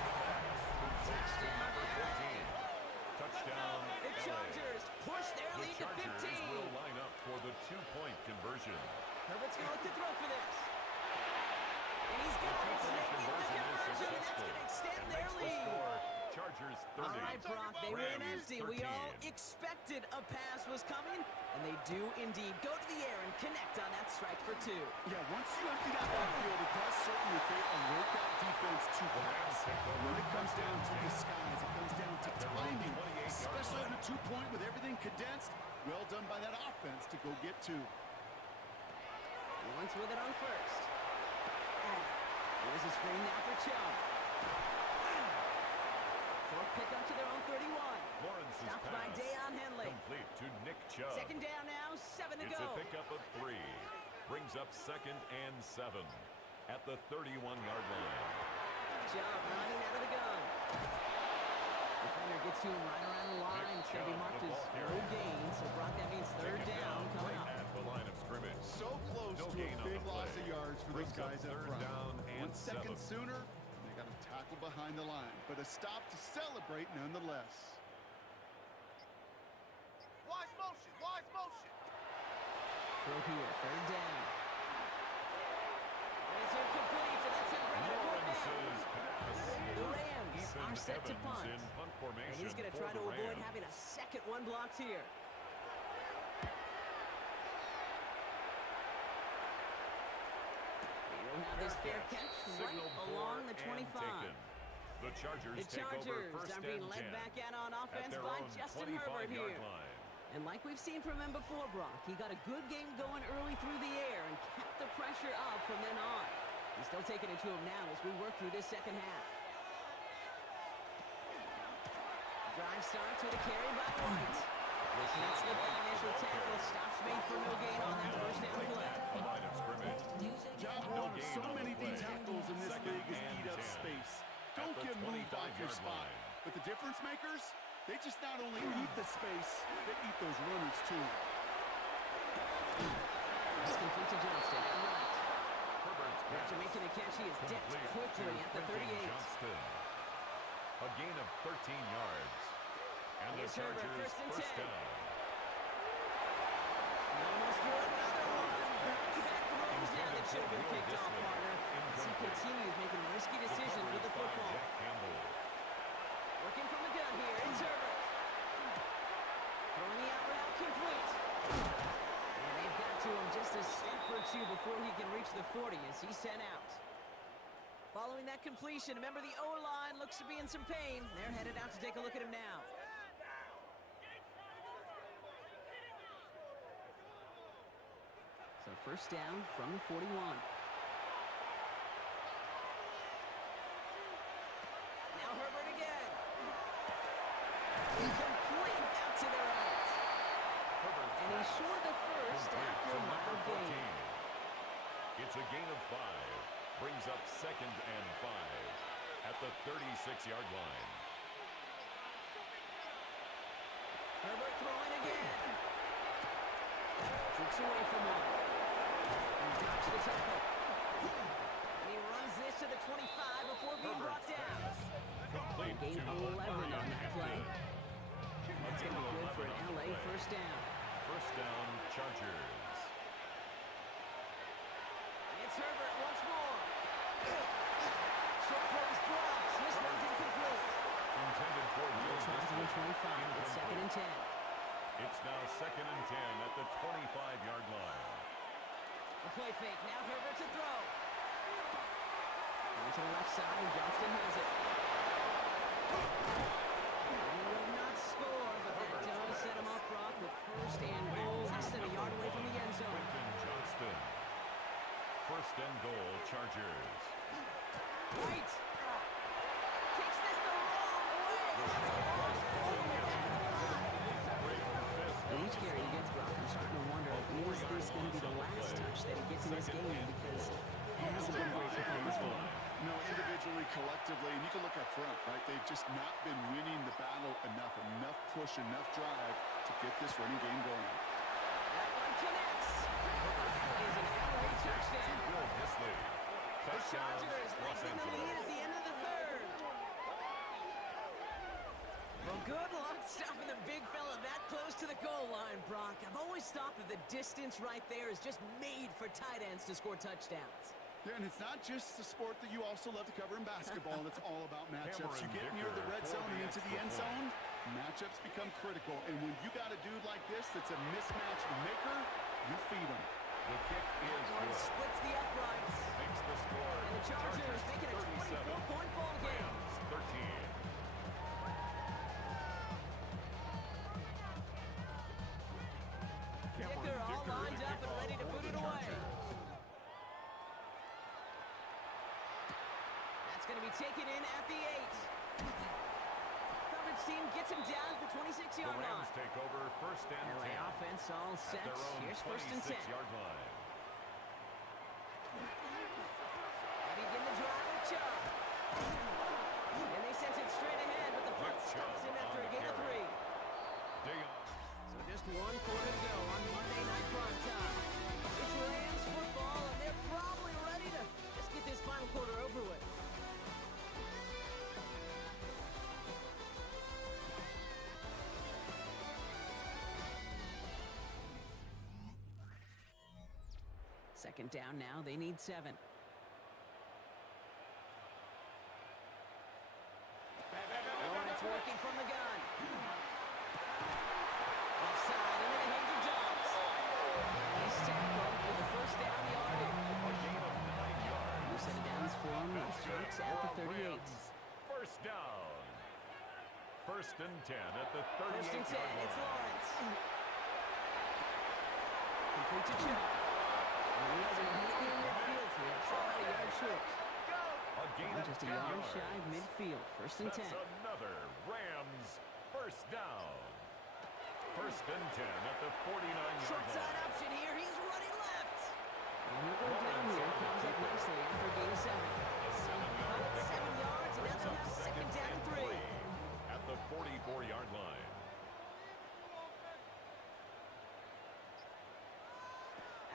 Touchdown, LA. Touchdown, The LA. Chargers push their The lead to Chargers 15. will line up for the 2-point conversion. Herbert's going to look to throw for this. And he's got it. Making the conversion, and that's going to extend And their makes the lead. score Chargers 30. All right, Brock, they went Rams empty. We all 13. expected a pass was coming, and they do indeed go to the air and connect on that strike for 2. Yeah, once you empty that backfield, it does certainly create a workout defense to pass. And when it comes down to disguise, it comes down to timing, especially on a 2-point with everything condensed. Well done by that offense to go get 2. Once with it on 1st. Here's a screen now for Chubb. Short pickup to their own 31. Lawrence's Stopped by pass. Deion Henley. Complete to Nick Chubb. 2nd down now, 7 to It's go. a pickup of 3. Brings up 2nd and 7 at the 31-yard line. Chubb running out of the gun. Defender gets to him right around the line. It's going to be marked as no gain. So, Brock, that means 3rd down coming up. At the line of scrimmage. So close No to gain a on big the loss play. of yards for those Brings up guys up 3rd front. down and 1 second 7. sooner, they got a tackle behind the line. But a stop to celebrate nonetheless. Wise motion, wise motion. Throw here, 3rd down. And it's incomplete, so that's him bringing it forward down. Lawrence's pass. The Rams Ethan are set to Evans punt. in punt formation And he's going to for try to the avoid Rams. having a second one blocked here. They don't have this fair catch right Signaled for along the and 25. taken. The Chargers, The take over Chargers 1st are being and led 10 back out on at offense their by own Justin Herbert 25-yard here. line. And like we've seen from him before, Brock, he got a good game going early through the air and kept the pressure up from then on. He's still taking it to him now as we work through this 2nd half. Drive starts with a carry by White. That slip that initial tackle. Stops made for no gain on that first down play. The line of scrimmage. Job done of so many D tackles in this league is eat up space. Don't get moved off your spot. But the difference makers, they just not only eat the space, they eat those runners too. It's complete to Johnston at right. Herbert's After making the catch, he is dipped complete quickly to at the Quentin 38. Johnston. A gain of 13 yards. And the Here's Herbert, Chargers first and first 10. down. Almost threw another one. Back-to-back throws now that should have been picked off, partner. As he continues making risky decisions with the football. Jack Campbell. Working from the gun here, it's Herbert. Throwing the out route complete. And they've got to him just a step or two before he can reach the 40 as he's sent out. Following that completion, remember the O-line looks to be in some pain. They're headed out to take a look at him now. So first down from the 41. Now Herbert again. Complete out to the right. Herbert's And he's pass short of the first complete after to a mild number gain. 14. It's a gain of 5. Brings up 2nd and 5 at the 36-yard line. Herbert throwing again. Tricks away from one. And drops the tackle. And he runs this to the 25 before being brought down. Complete Gain to 11 on Mario that play. Hampton. That's going to be good for an LA first down. First down, Chargers. It's Herbert once more. Short throws drops. This one's incomplete. Intended for Will Tries to the Disley. 25. It's 2nd and 10. It's now 2nd and 10 at the 25-yard line. A play fake. Now Herbert to throw. Going to the left side, and Johnston has it. And he will not score, but that does set him up, Brock, with first and goal, less than a yard away from the end zone. Quentin Johnston. First and goal, Chargers. White takes this the wrong way. With each carry he gets, Brock, I'm starting to wonder, is this going to be the last touch that he gets in this game? Because it hasn't been a great performance for him. No, individually, collectively, and you can look up front, right? They've just not been winning the battle enough push, enough drive to get this running game going. That one connects. That is an LA touchdown. Will Disley. The Touchdown, Chargers Los lengthen the lead Angeles. at the end of the third. Well, good luck stopping the big fella that close to the goal line, Brock. I've always thought that the distance right there is just made for tight ends to score touchdowns. Yeah, and it's not just the sport that you also love to cover in basketball, and it's all about matchups. You get near the red zone and into the end zone, matchups become critical. And when you got a dude like this that's a mismatch maker, you feed him. The kick is One good. splits the uprights. Makes the score. And the Chargers make it a 37, 24-point ball game. Rams 13. Dicker all lined up and ready to boot it away. That's going to be taken in at the 8. Coverage team gets him down at the The 26-yard line. Rams take over first and LA 10 offense all at set. their own Here's first and 10. 26-yard line. They begin the drive with Chubb. And they sent it straight ahead, but the front Chubb stops him after on a the gain of carry. 3. Deion. So just one quarter to go on Monday Night Prime Time. It's Rams football, and they're probably ready to just get this final quarter over with. Second down now. They need 7. Lawrence working from the gun. Offside into the hands of Dobbs. And he's tackled with the first down yardage. A gain of 9 yards. New set of downs for him. He starts at the 38. Rams, first down. First and 10 at the 38-yard First and 10. line. It's Lawrence. Complete to Chubb. And he has a hit near midfield here. It's about a yard short. A gain of Just a 10 yard yards. shy of midfield. First and 10. That's another Rams first down. First and 10 at the 49-yard Short side line. option here. He's running left. And he'll go down here. Comes up nicely after a gain of 7. A 7-yard Call it pickup 7 yards, and now brings they'll up have second down and 3. at the 44-yard line.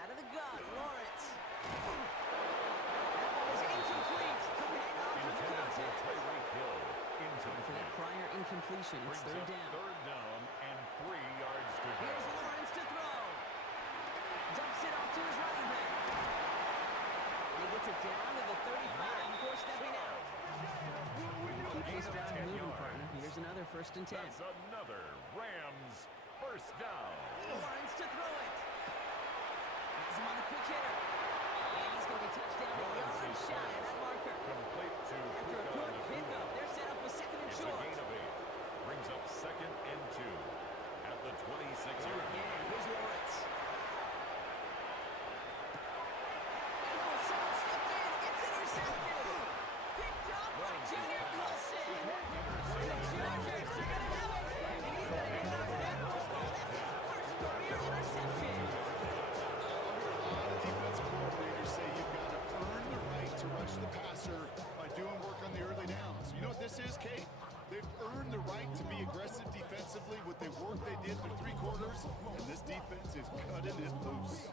Out of the gun, Lawrence. That ball is incomplete. Couldn't hang on through the Intended for contact. Tyreek Hill. For that Incomplete. prior incompletion, it's Brings third up down. third down and 3 yards to go. Here's Lawrence to throw. Dumps it off to his running back. And he gets it down to the 35 before stepping out. Keep this drive moving, partner. Here's another first and 10. That's another Rams first down. Lawrence to throw it. Has him on the quick hitter. And he's going to be touched down a yard shy of that marker. Complete to After a Puka good Nacua. pickup, they're set up with second and It's a short. gain of 8. Brings up second and 2 at the 26-yard line. Again, here's Lawrence. Oh, someone stepped in. It's intercepted. Picked up by Junior Colson. And the Chargers are going to have it. And he's going to hand off to that football. That's his first career interception. Defensive coordinators say you've got to earn the right to rush the passer by doing work on the early downs. You know what this is, Kate? They've earned the right to be aggressive defensively with the work they did through 3 quarters, and this defense is cutting it loose.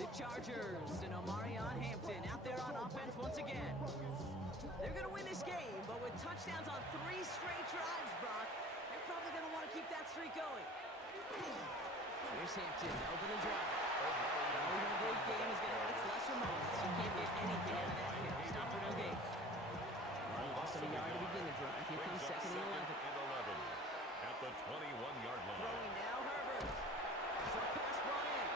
The Chargers and Omarion Hampton out there on offense once again. They're going to win this game, but with touchdowns on 3 straight drives, Brock, they're probably going to want to keep that streak going. Here's Hampton, open and drive. Even a great game is going to have its lesser moments. You can't get anything out of that kick. Stop for no gain. Loss of a yard to begin the drive. Here comes second and 11. At the 21-yard line. Throwing now, Herbert. Short pass brought in.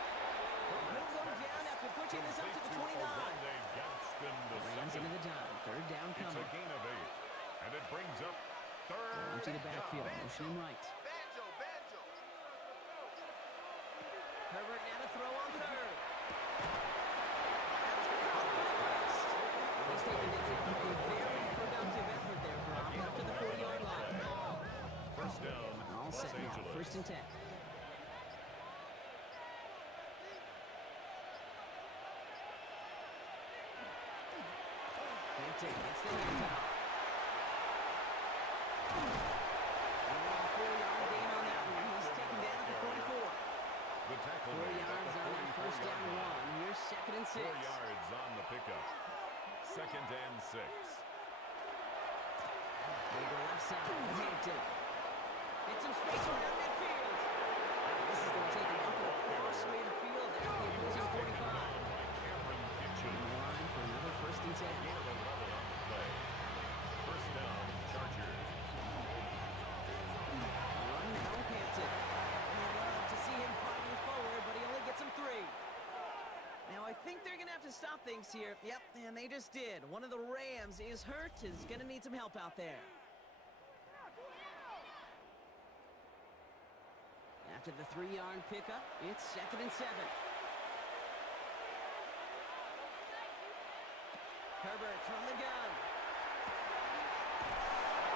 He'll go down after pushing this up to the 29. Rams into the dime. Third down It's coming. a gain of 8. And it brings up third Empty the backfield. down. Motion him right. Banjo, banjo. Herbert now to throw on third. That's caught by first. He's taken it to a very productive effort there, Brock, up to the 40-yard line. First down, All Los set now. Angeles. First and 10. Hampton gets the handoff. And a 4-yard gain on that one. He's taken down at the 44. The tackle 4 made at yards the on that first 44-yard down line. 1. Here's second and 6. 4 yards on the pickup. Second and 6. They go left side to Hampton. Get some space around midfield. This is going to take him up and across midfield there at the opposing 45. Cameron On Kitchen. the line for another first and 10. Gain of 11 on the play. First down, Chargers. Run now, Hampton. And you'd love to see him fighting forward, but he only gets him 3. Now, I think they're going to have to stop things here. Yep, and they just did. One of the Rams is hurt, is going to need some help out there. After the 3-yard pickup, it's second and 7. Herbert from the gun.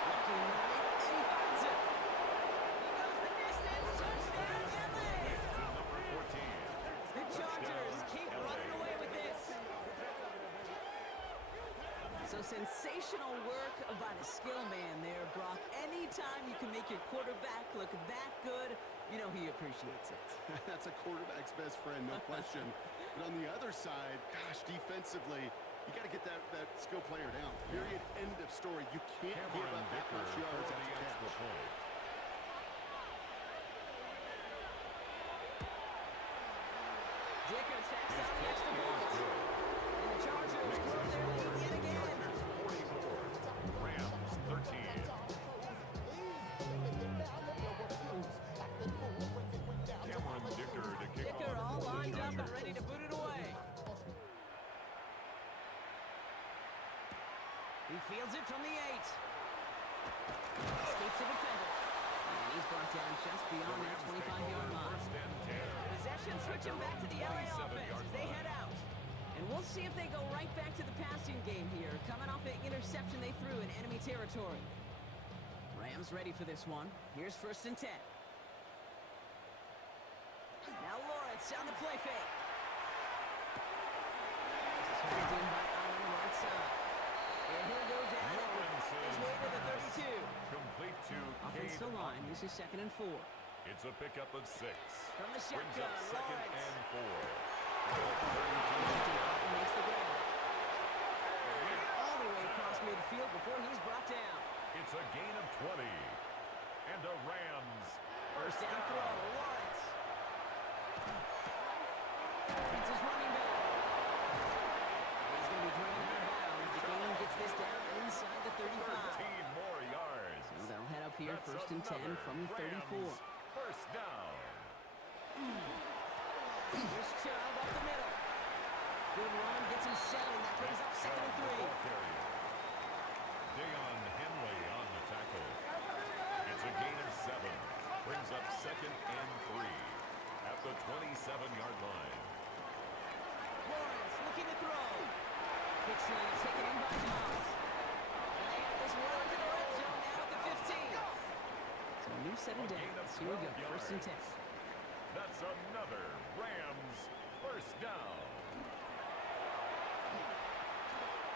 Looking right, and he finds it. He goes the distance, touchdown, LA! Number 14. The Chargers keep running away with this. So sensational work by the skill man there, Brock. Anytime you can make your quarterback look that good, you know he appreciates it. That's a quarterback's best friend, no question. But on the other side, gosh, defensively, you got to get that skill player down. Period. End of story. You can't give Cameron up that Dicker much yards for the after extra catch. point. Dicker tacks on the extra point. And the Chargers grow their lead yet again. 44. Rams 13. Cameron Dicker to kick Dicker off all for the lined up and Chargers. ready to boot it away. He fields it from the 8. Escapes the defender. And he's brought down just beyond that 25-yard line. First and 10. Possession switching back to the LA offense as they head out. And we'll see if they go right back to the passing game here, coming off an interception they threw in enemy territory. Rams ready for this one. Here's first and 10. Gets on the play fake. This is held in by Allen right side. And he'll go down his way to the 32. Complete to Offense Cade to line. Otton. This is 2nd and 4. It's a pickup of 6. From the Brings shotgun, up 2nd Lawrence. and 4. Makes the grab. Now all the way across midfield before he's brought down. It's a gain of 20. And a Rams. First down throw, Lawrence. It's his running back. He's going to be driven out of bounds. The game gets this down inside the 35. 13 more yards. So they'll head up here, That's 1st and 10 another from the 34. Rams first down. Here's Chubb up the middle. Good run, gets him 7. That brings up 2nd and 3. Deion Henley on the tackle. It's a gain of 7. Brings up 2nd and 3 at the 27-yard line. Lawrence looking to throw. Big slant taken in by Miles. And they have this well into the red zone now at the 15. So a new set of downs. Here we go, 1st and 10. That's another Rams first down.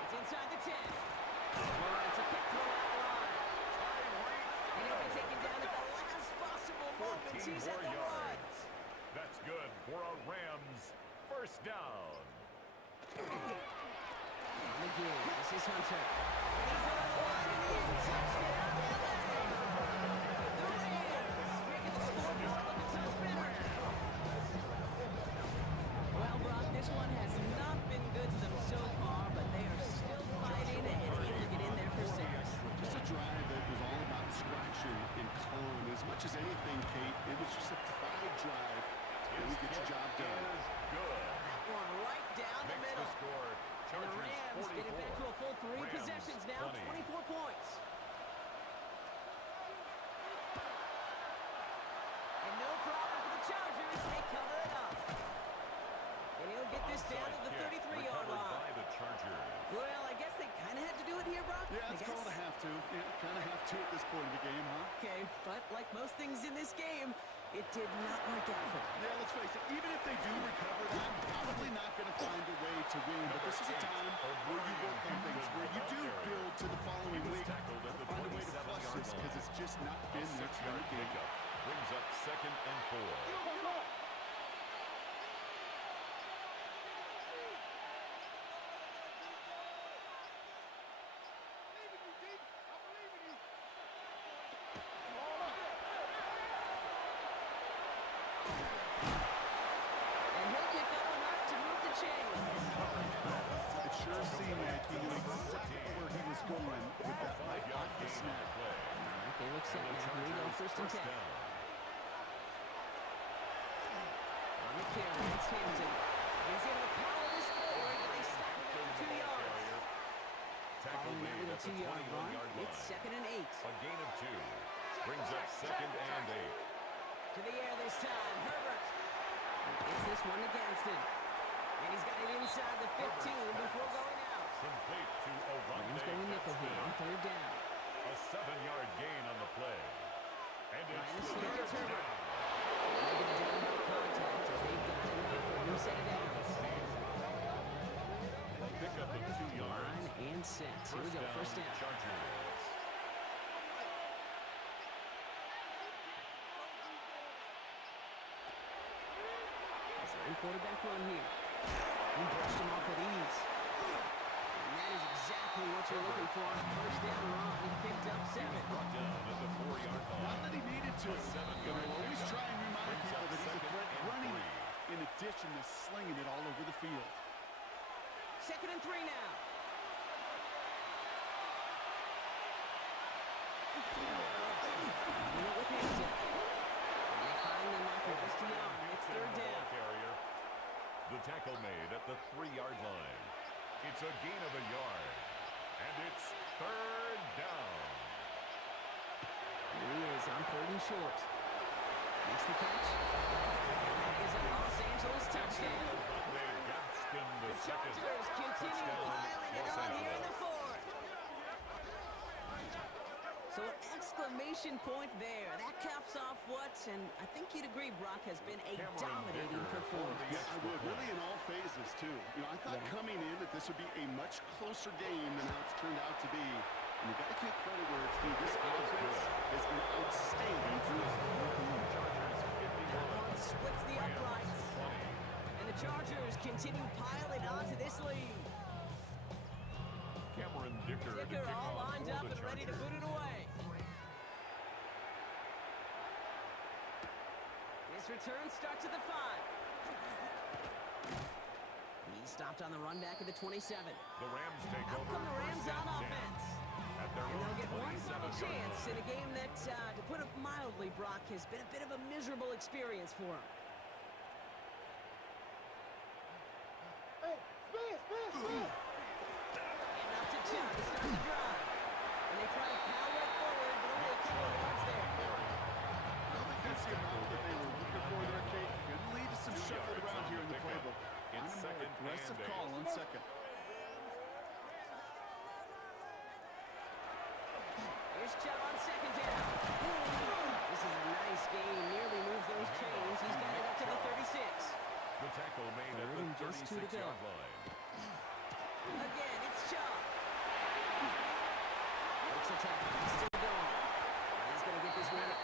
It's inside the 10. Lawrence a quick throw out line. And he'll be taken down at the last possible moment. 14 He's at more the 1. yards. That's good for a Rams first down. On the give, this is Hunter. And he's on the line in the end. Touchdown, LA! The Rams making the scoreboard look a touch better. Well, Brock, this one has not been good to them so far, but they are still fighting and able to get in there for 6. Just a drive that was all about scratching and clawing. As much as anything, Kate, it was just a pride drive. And you get your job done. Is good. That one right down the Makes middle. the score. And the Chargers Rams get it back to a full 3 Rams possessions now, 20. 24 points. And no problem for the Chargers. They cover it up. And he'll get this down to the 33-yard Recovered line. by the Chargers. Well, I guess they kind of had to do it here, Brock. Yeah, I it's guess. called a have to. Yeah, kind of have to at this point in the game, huh? Okay, but like most things in this game, it did not work out for them. Yeah, let's face it, even if they do recover that, probably not going to find a way to win. But this is a time where you work on things, where you do build to the following week. Tackled at the Find a way to flush 27-yard this because line. it's just not A been there 6-yard in the game. pickup brings up 2nd and 4. And he'll pick up enough to move the chains. It sure seemed like he knew exactly where he was going with that right off the snap. All right, they look set now. Here we go, 1st and 10. On the carry, it's Hampton. He's able to power this forward, but they stop him after 2 yards. Tackled Following made that at little the 2-yard run, 21-yard line. it's 2nd and 8. A gain of 2 brings up 2nd and 8. To the air this time, Herbert. Gets this one to Gadsden. And he's got it inside the 15 before going out. Complete to Rams Orlando. going nickel here on 3rd down. A 7-yard gain on the play. And Trying to it's sneak it, 3rd Herbert. down. And they get it down by contact as they've got it now for a new set of downs. Pick up of 2 yards. Line and set. Here we go, 1st down. Chargers. It's an quarterback run here. He brushed him off with ease. And that is exactly what you're looking for on a 1st down run. He picked up 7. Brought down at the 4-yard Not line. that he needed to. You know, always try and remind people that he's a threat running in addition to slinging it all over the field. 2nd and 3 now. Running it with Hampton. And they find them after just a yard. It's 3rd down. Carrier. The tackle made at the 3-yard line. It's a gain of a yard. And it's 3rd down. Here he is on 3rd and short. Makes the catch. And that is a Los Angeles touchdown. They Gadsden the The second. Chargers continue Touchdown, piling it Los on here in Angeles. the 4th. So an exclamation point there. That caps off what, and I think you'd agree, Brock, has been a dominating performance. Yeah, I would. Really in all phases, too. You know, I thought coming in that this would be a much closer game than how it's turned out to be. And you got to give credit where it's due. This offense has been outstanding throughout. That one splits the uprights. And the Chargers continue piling onto this lead. Cameron Dicker to kick all off lined for up the and ready to Chargers. boot it away. This return starts at the 5. He stopped on the run back at the 27. The Rams take Out over come the Rams first on and 10 offense. at their And own they'll get one final 27-yard chance line. in a game that, to put it mildly, Brock, has been a bit of a miserable experience for him. Enough to Chubb to start the drive. And they try to power it forward, but only a couple of yards there. I don't think that's the amount that they were looking for there, Kate. Could lead to some shuffle around here in the playbook. It's I'm a more second aggressive and call 8. on second. Here's Chubb on second down. This is a nice game. Nearly moves those chains. He's got it up to the 36. The tackle made at Third and the just 2 to go. 36-yard line. Again, it's Chubb. Makes a tackle. He's still going. He's going to get this one into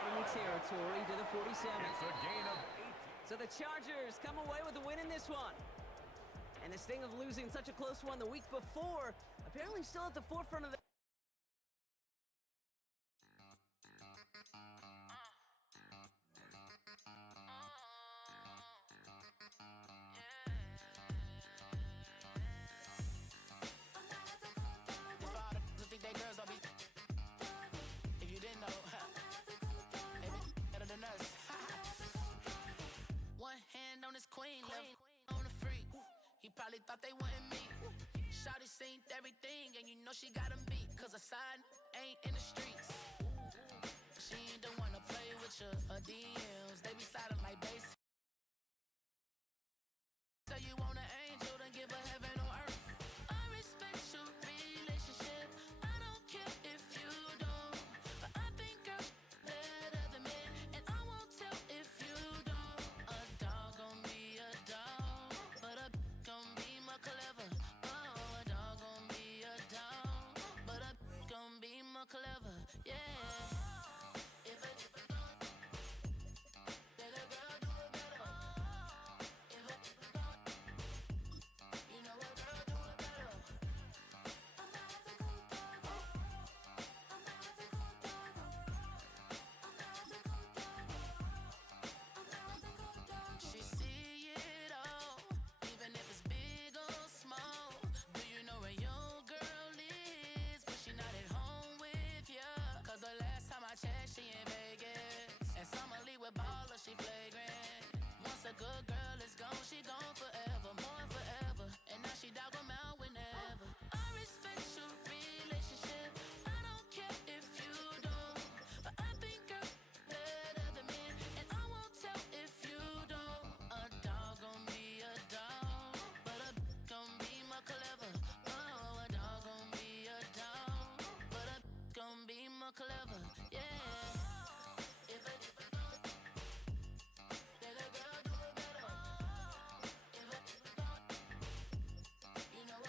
enemy territory to the 47. It's a gain of 8. So the Chargers come away with a win in this one. And the sting of losing such a close one the week before, apparently still at the forefront of the... Think they girls don't be. If you didn't know, they be better than us. One hand on his queen, left on the freak. He probably thought they wanted me. Shawty seen everything, and you know she got him beat. Cause a side ain't in the streets. She ain't the one to play with you. Her DMs, they be sliding like bass. So you want an angel, then give her heaven on earth. I respect your relationship. I don't care if you don't. But I think girls better than men. And I won't tell if you don't. A dog gon' be a dog. But a gon' be more clever. Oh, a dog gon' be a dog. But a gon' be more clever. Yeah. If a let a girl do it better. If a you know a girl do it better. She see it all, even if it's big or small. Do you know where your girl is? But she not at home with ya. Cause the last time I checked, she in Vegas. And Summer Lee with baller, she flagrant. Once a good girl is gone, she gone forever, more forever. And now she dog 'em out whenever. I respect your relationship. I don't care if you don't. But I think girls better than men. And I won't tell if you don't. A dog gon' be a dog. But a gon' be more clever. Oh, a dog gon' be a dog. But a gon' be more clever. Yeah. If a let a girl do it better. If a you know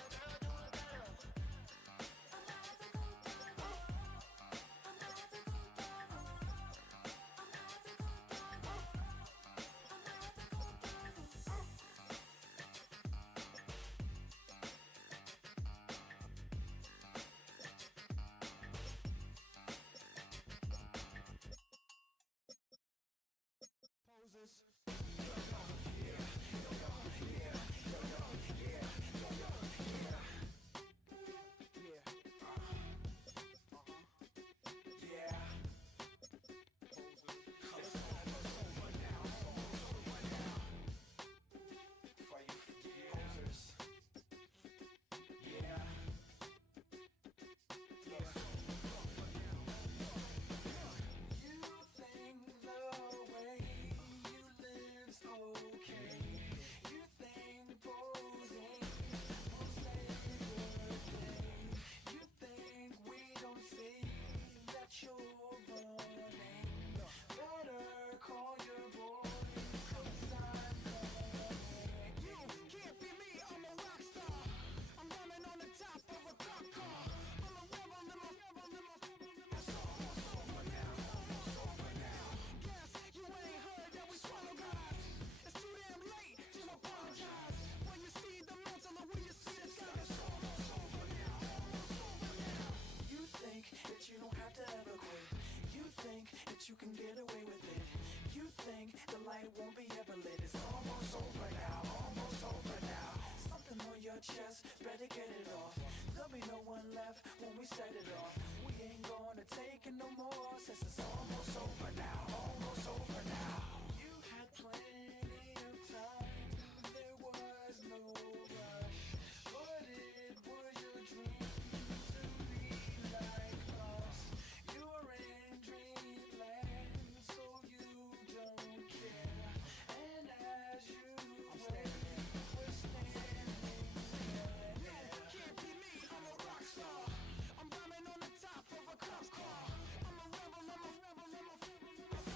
me no one left when we set it off. We ain't gonna take it no more since it's almost over now. Almost over now. You had plenty of time. There was no rush. But it was your dream to be like us. You're in dreamland, so you don't care. And as you wait, we're standing there. No, can't be me, I'm a rock star. I'm rhyming on the top of a cop car. I'm a rebel, I'm a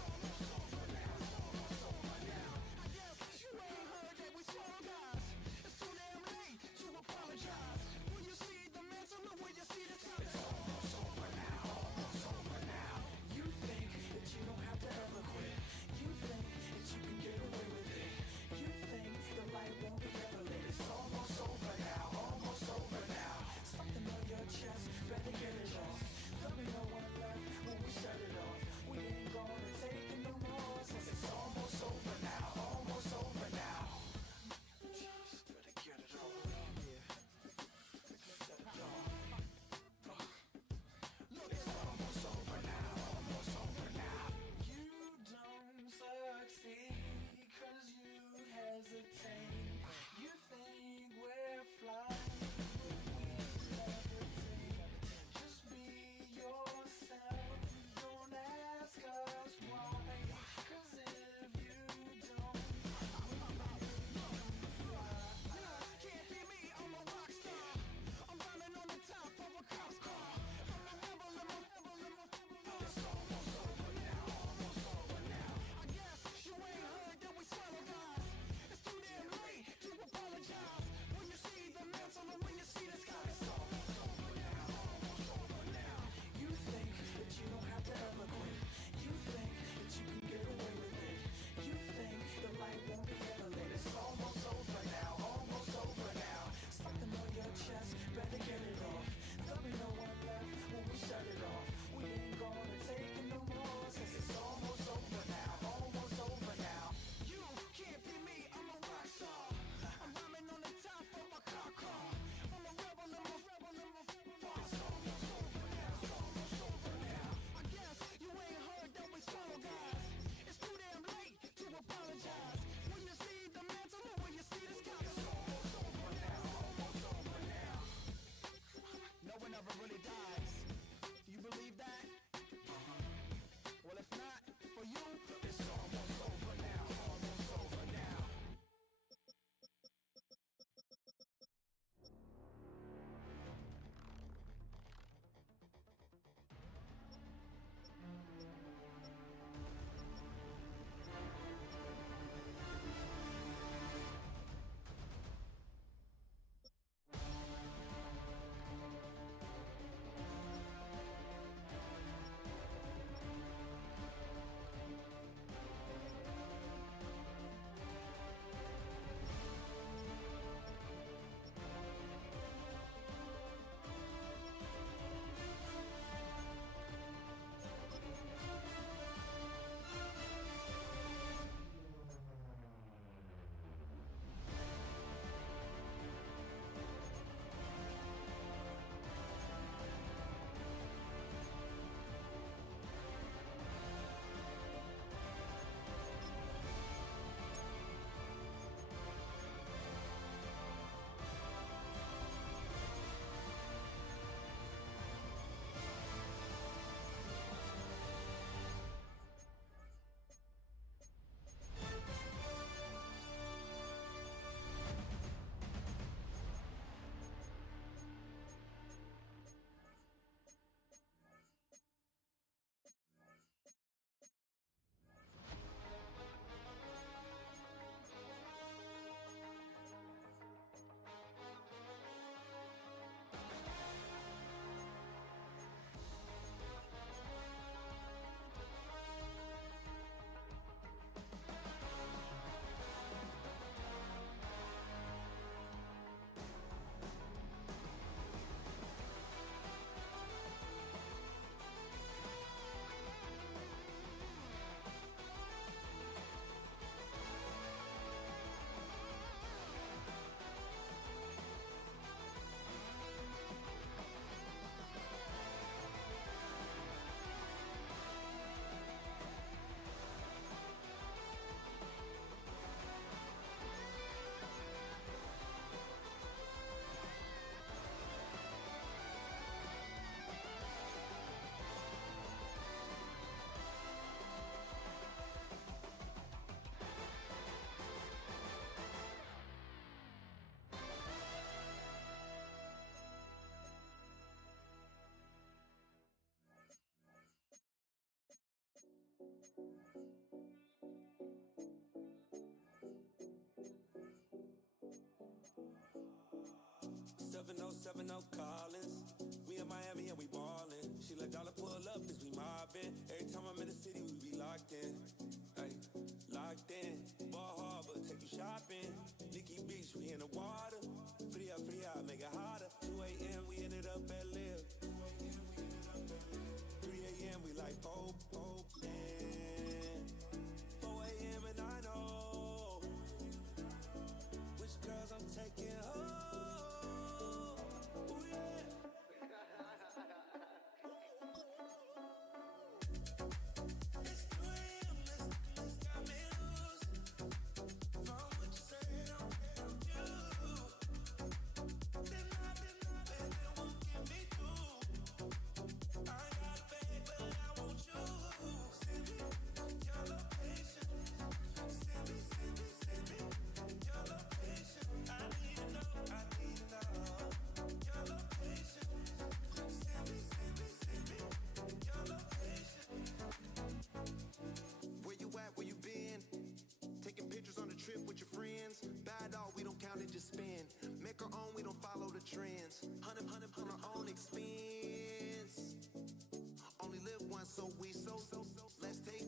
Collins. We in Miami and we ballin'. She let dollar pull up cause we mobbin'. Every time I'm in the city, we be locked in. Ay, locked in. Ball Harbor, take you shopping. Nikki Beach, we in the water. Fria, make it hotter. 2 a.m. we ended up at Live. 3 a.m. we like Pope, man. 4 a.m. and I know which girls I'm taking home. Just spin, make our own, we don't follow the trends. 100 on our own expense. Only live once, so we so. Let's take,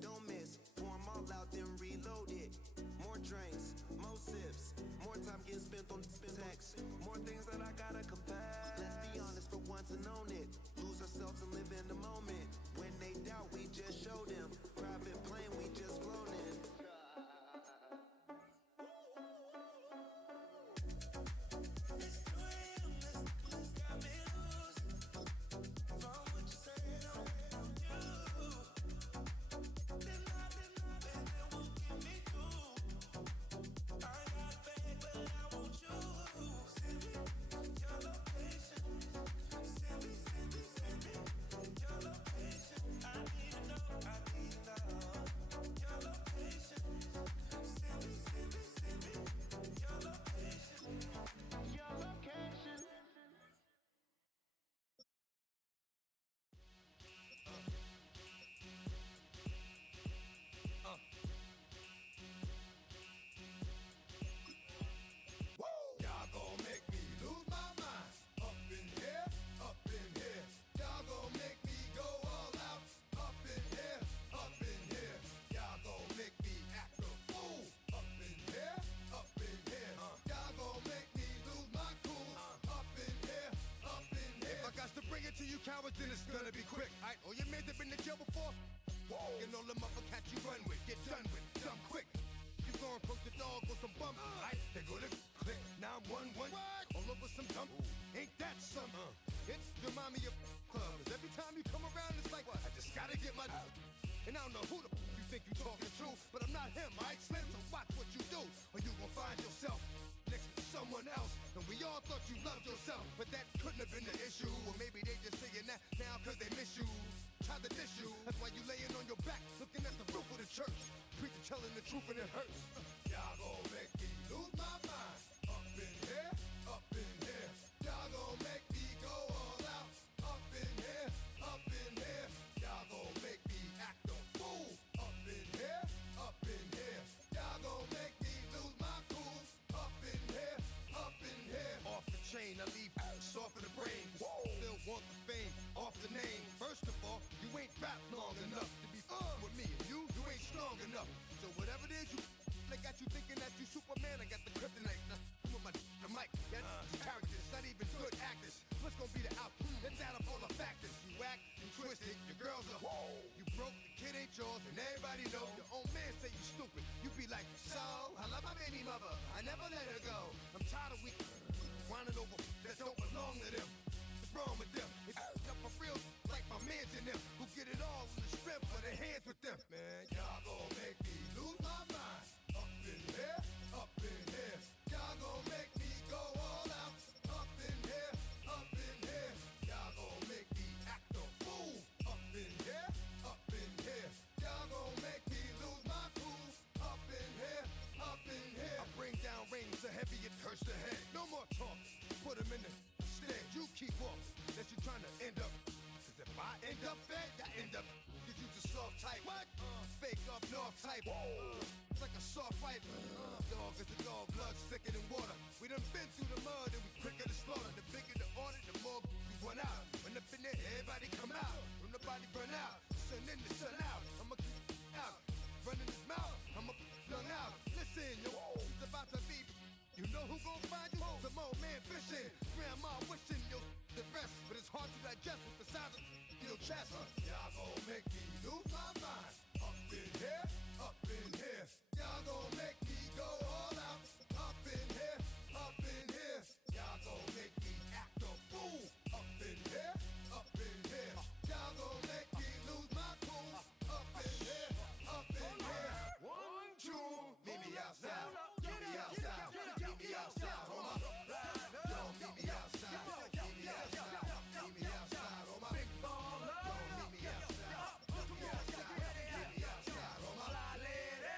don't miss. Pour 'em all out, then reload it. More drinks, more sips, more time getting spent on text. More things that I gotta confess. Let's be honest for once and own it. Lose ourselves and live in the moment. When they doubt, we just show them. Private plane, we just flown in. To you cowards, then it's gonna be quick. Alright, all your men have been to jail before. Whoa. And all the motherfuckers you run with, get done with, dumb quick. You go and poke the dog with some bump. Alright, they go to click. Now I'm 1-1. All over some dump. Ain't that some? It's remind me of club. 'Cause every time you come around, it's like, I just gotta get my. And I don't know who the you think you talking to, but I'm not him, alright? Slim, so watch what you do, or you gon' find yourself next to someone else. And we all thought you loved yourself, but that couldn't have been the issue. Or maybe they just saying that now cause they miss you. Tried to diss you, that's why you laying on your back, looking at the roof of the church. Preacher telling the truth and it hurts. Y'all gon' make me lose my mind. Up in here, up in here. Y'all gon' make me go all out. Up in here, up in here. Y'all gon' make me act a fool. Up in here, up in here. Y'all gon' make me lose my cool. Up in here, up in here. Off the chain, I leave soft in the brain. Still want the fame, off the name. First of all, you ain't rap long enough to be with me. And you ain't strong enough. So whatever it is you they got you thinking that you Superman, I got the kryptonite. Now, come with the mic, that's characters, not even good actors. What's gonna be the outcome? Let's add up all the factors. You act, you twisted, your girls are you broke, the kid ain't yours, and everybody know. Your own man say you stupid. You be like, so, I love my baby mother, I never let her go. I'm tired of weak, whining over that don't belong to them. What's wrong with them? It's up for real, like my mans in them, who get it all in the strength of their hands with them. Man, y'all gon' make me lose my mind. Up in here, up in here. Y'all gon' make me go all out. Up in here, up in here. Y'all gon' make me act a fool. Up in here, up in here. Y'all gon' make me type. It's like a soft fight. Dog is a dog, blood thicker than water. We done been through the mud and we quicker to slaughter. The bigger the order, the more we run out. When up in there, everybody come out. When nobody burn out, sun in the sun out. I'ma keep out, running his mouth. I'ma young out. Listen, yo, it's about to be. You know who gon' find you? Some old man fishing. Grandma wishing you the best, but it's hard to digest with the size of your chest. Y'all gon' make me lose my mind. Up in here, up in here. Y'all gon' make me go all out. Up in here, up in here. Y'all gon' make me act a fool. Up in here, up in here. Y'all gon' make me lose my cool. Up in here, up in here. 1, 2, meet me outside. Meet me outside. Meet me outside. Hold my. Yo, meet me outside. Meet me outside. Meet me outside. Hold my. Big baller. Yo, meet me outside. Meet me outside. Meet me outside. Hold my.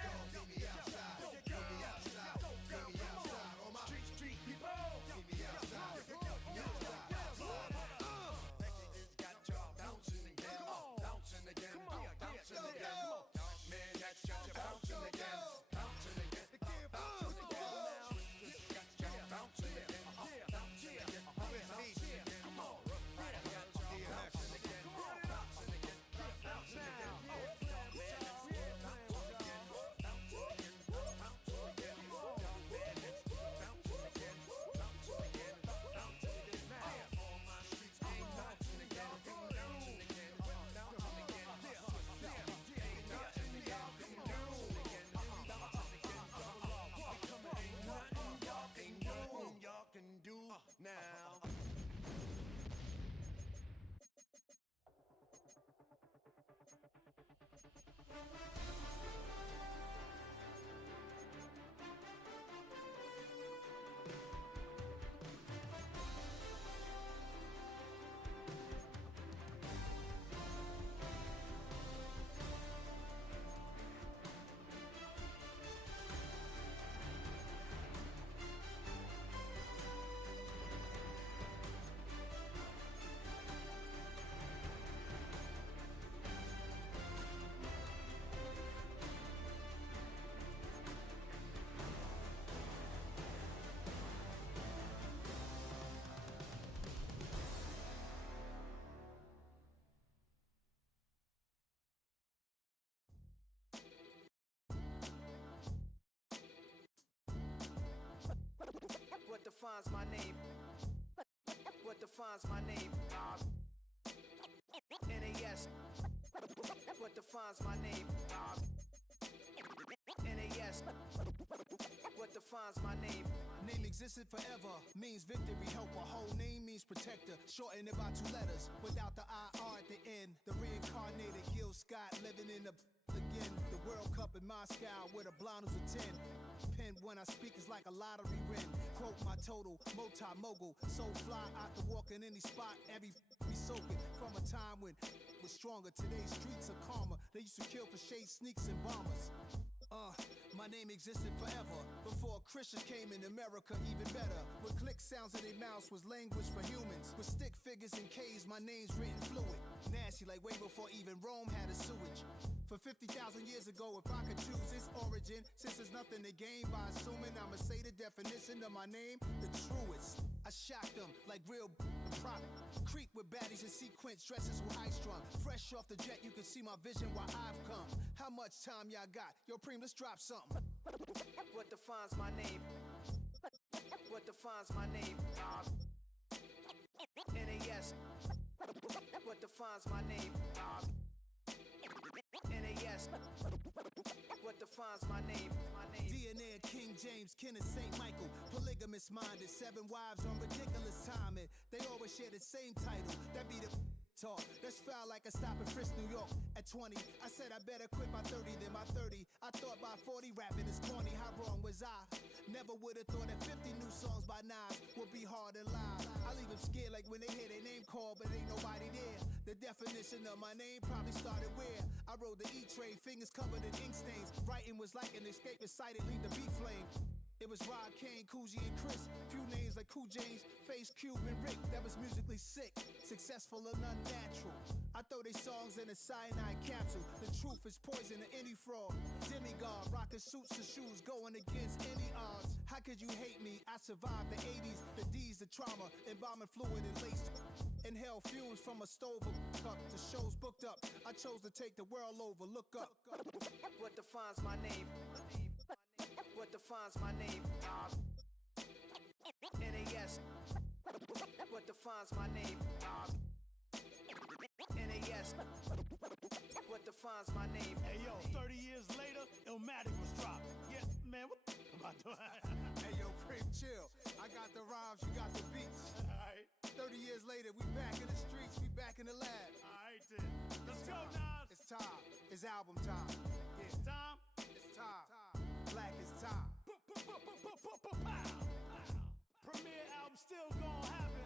Yo, meet me outside. Meet me outside. Meet me outside. Hold my. Street people. Meet me outside. Meet me outside. It's got y'all bouncing again. Bouncing again. Bouncing again. Man, that's got you bouncing again. Bouncing again. Bouncing again. It's got y'all bouncing again. Bouncing again. Bouncing again. Come on. Right. Got y'all bouncing again. Bouncing again. Bouncing again. Y'all can do now. What defines my name? What defines my name? NAS. What defines my name? NAS. What defines my name? Name existed forever, means victory, helper. Whole name means protector, shorten it by 2 letters. Without the IR at the end, the reincarnated Gil Scott living in the again. The World Cup in Moscow with a blonde who's a 10. Pen when I speak is like a lottery win. Quote my total, multi-mogul. So fly out to walk in any spot, every be soaking. From a time when was stronger, today's streets are calmer. They used to kill for shade sneaks and bombers. My name existed forever. Before Christians came in America, even better. With click sounds in their mouths was language for humans. With stick figures and K's, my name's written fluid. Nasty like way before even Rome had a sewage. For 50,000 years ago, if I could choose its origin, since there's nothing to gain by assuming, I'ma say the definition of my name, the truest. I shocked them like real prop. Creep with baddies in sequence, dresses with high strung. Fresh off the jet, you can see my vision where I've come. How much time y'all got? Yo, Preem, let's drop something. What defines my name? What defines my name? NAS. What defines my name? NAS. What defines my name? DNA of King James, kin of St. Michael. Polygamous minded, 7 wives on ridiculous timing. They always share the same title. That be the talk. That's foul like a stop in Frisk, New York. At 20, I said I better quit by 30 than by 30. I thought by 40 rapping is corny. How wrong was I? Never would have thought that 50 new songs by Nas would be hard and live. I leave them scared like when they hear their name called, but ain't nobody there. The definition of my name probably started where I rode the E-train, fingers covered in ink stains. Writing was like an escape inside it, leave the beat flame. It was Rod Kane, Coogee, and Chris. Few names like Cool James, Face Cube, and Rick. That was musically sick, successful and unnatural. I I throw they songs in a cyanide capsule. The truth is poison to any fraud. Demigod, rocking suits and shoes, going against any odds. How could you hate me? I survived the 80s, the D's, the trauma, embalming fluid and laced. Inhale fumes from a stove up. The show's booked up. I chose to take the world over. Look up. What defines my name? What defines my name? NAS. What defines my name? NAS. What defines my name? Hey yo, 30 years later, Illmatic was dropped. Yeah, man, what am I doing? Hey yo, Prim, chill. I got the rhymes, you got the beats. Alright, 30 years later, we back in the streets, we back in the lab. alright then. Let's go, Nas. It's time. It's album time. Yeah, It's time. it's time. Black is time. Pow. Premiere album still gonna happen.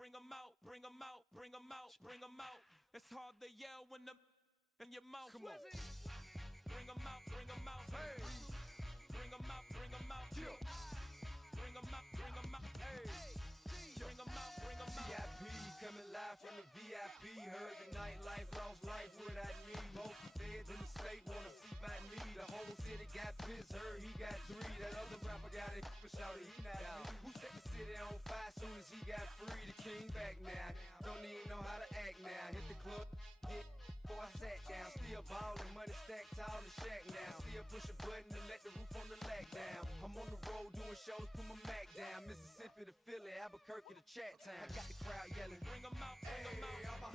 Bring 'em out, bring 'em out, bring 'em out, bring 'em out. It's hard to yell when the in your mouth. Come on. Bring 'em out, bring 'em out. Hey. Bring 'em out, bring 'em out. Yeah. Bring 'em out, bring 'em out. Hey. Bring 'em out, bring 'em out. VIP coming live from the VIP. Heard the nightlife, lost life without me. Both feds in the state wanna see by me. The whole city got pissed, heard he got 3. That other rapper got it, but shouted he not me. Who set the city on fire soon as he got free? The king back now, don't even know how to act now. Hit the club, hit before I sat down. Still ballin', money stacked tall in the shack now. Still push a button to let the roof on the lack down. I'm on the road doing shows, put my Mac down. Mississippi to Philly, Albuquerque to Chat Town. I got the crowd yelling, Bring 'em out, bring 'em out. Hey, all my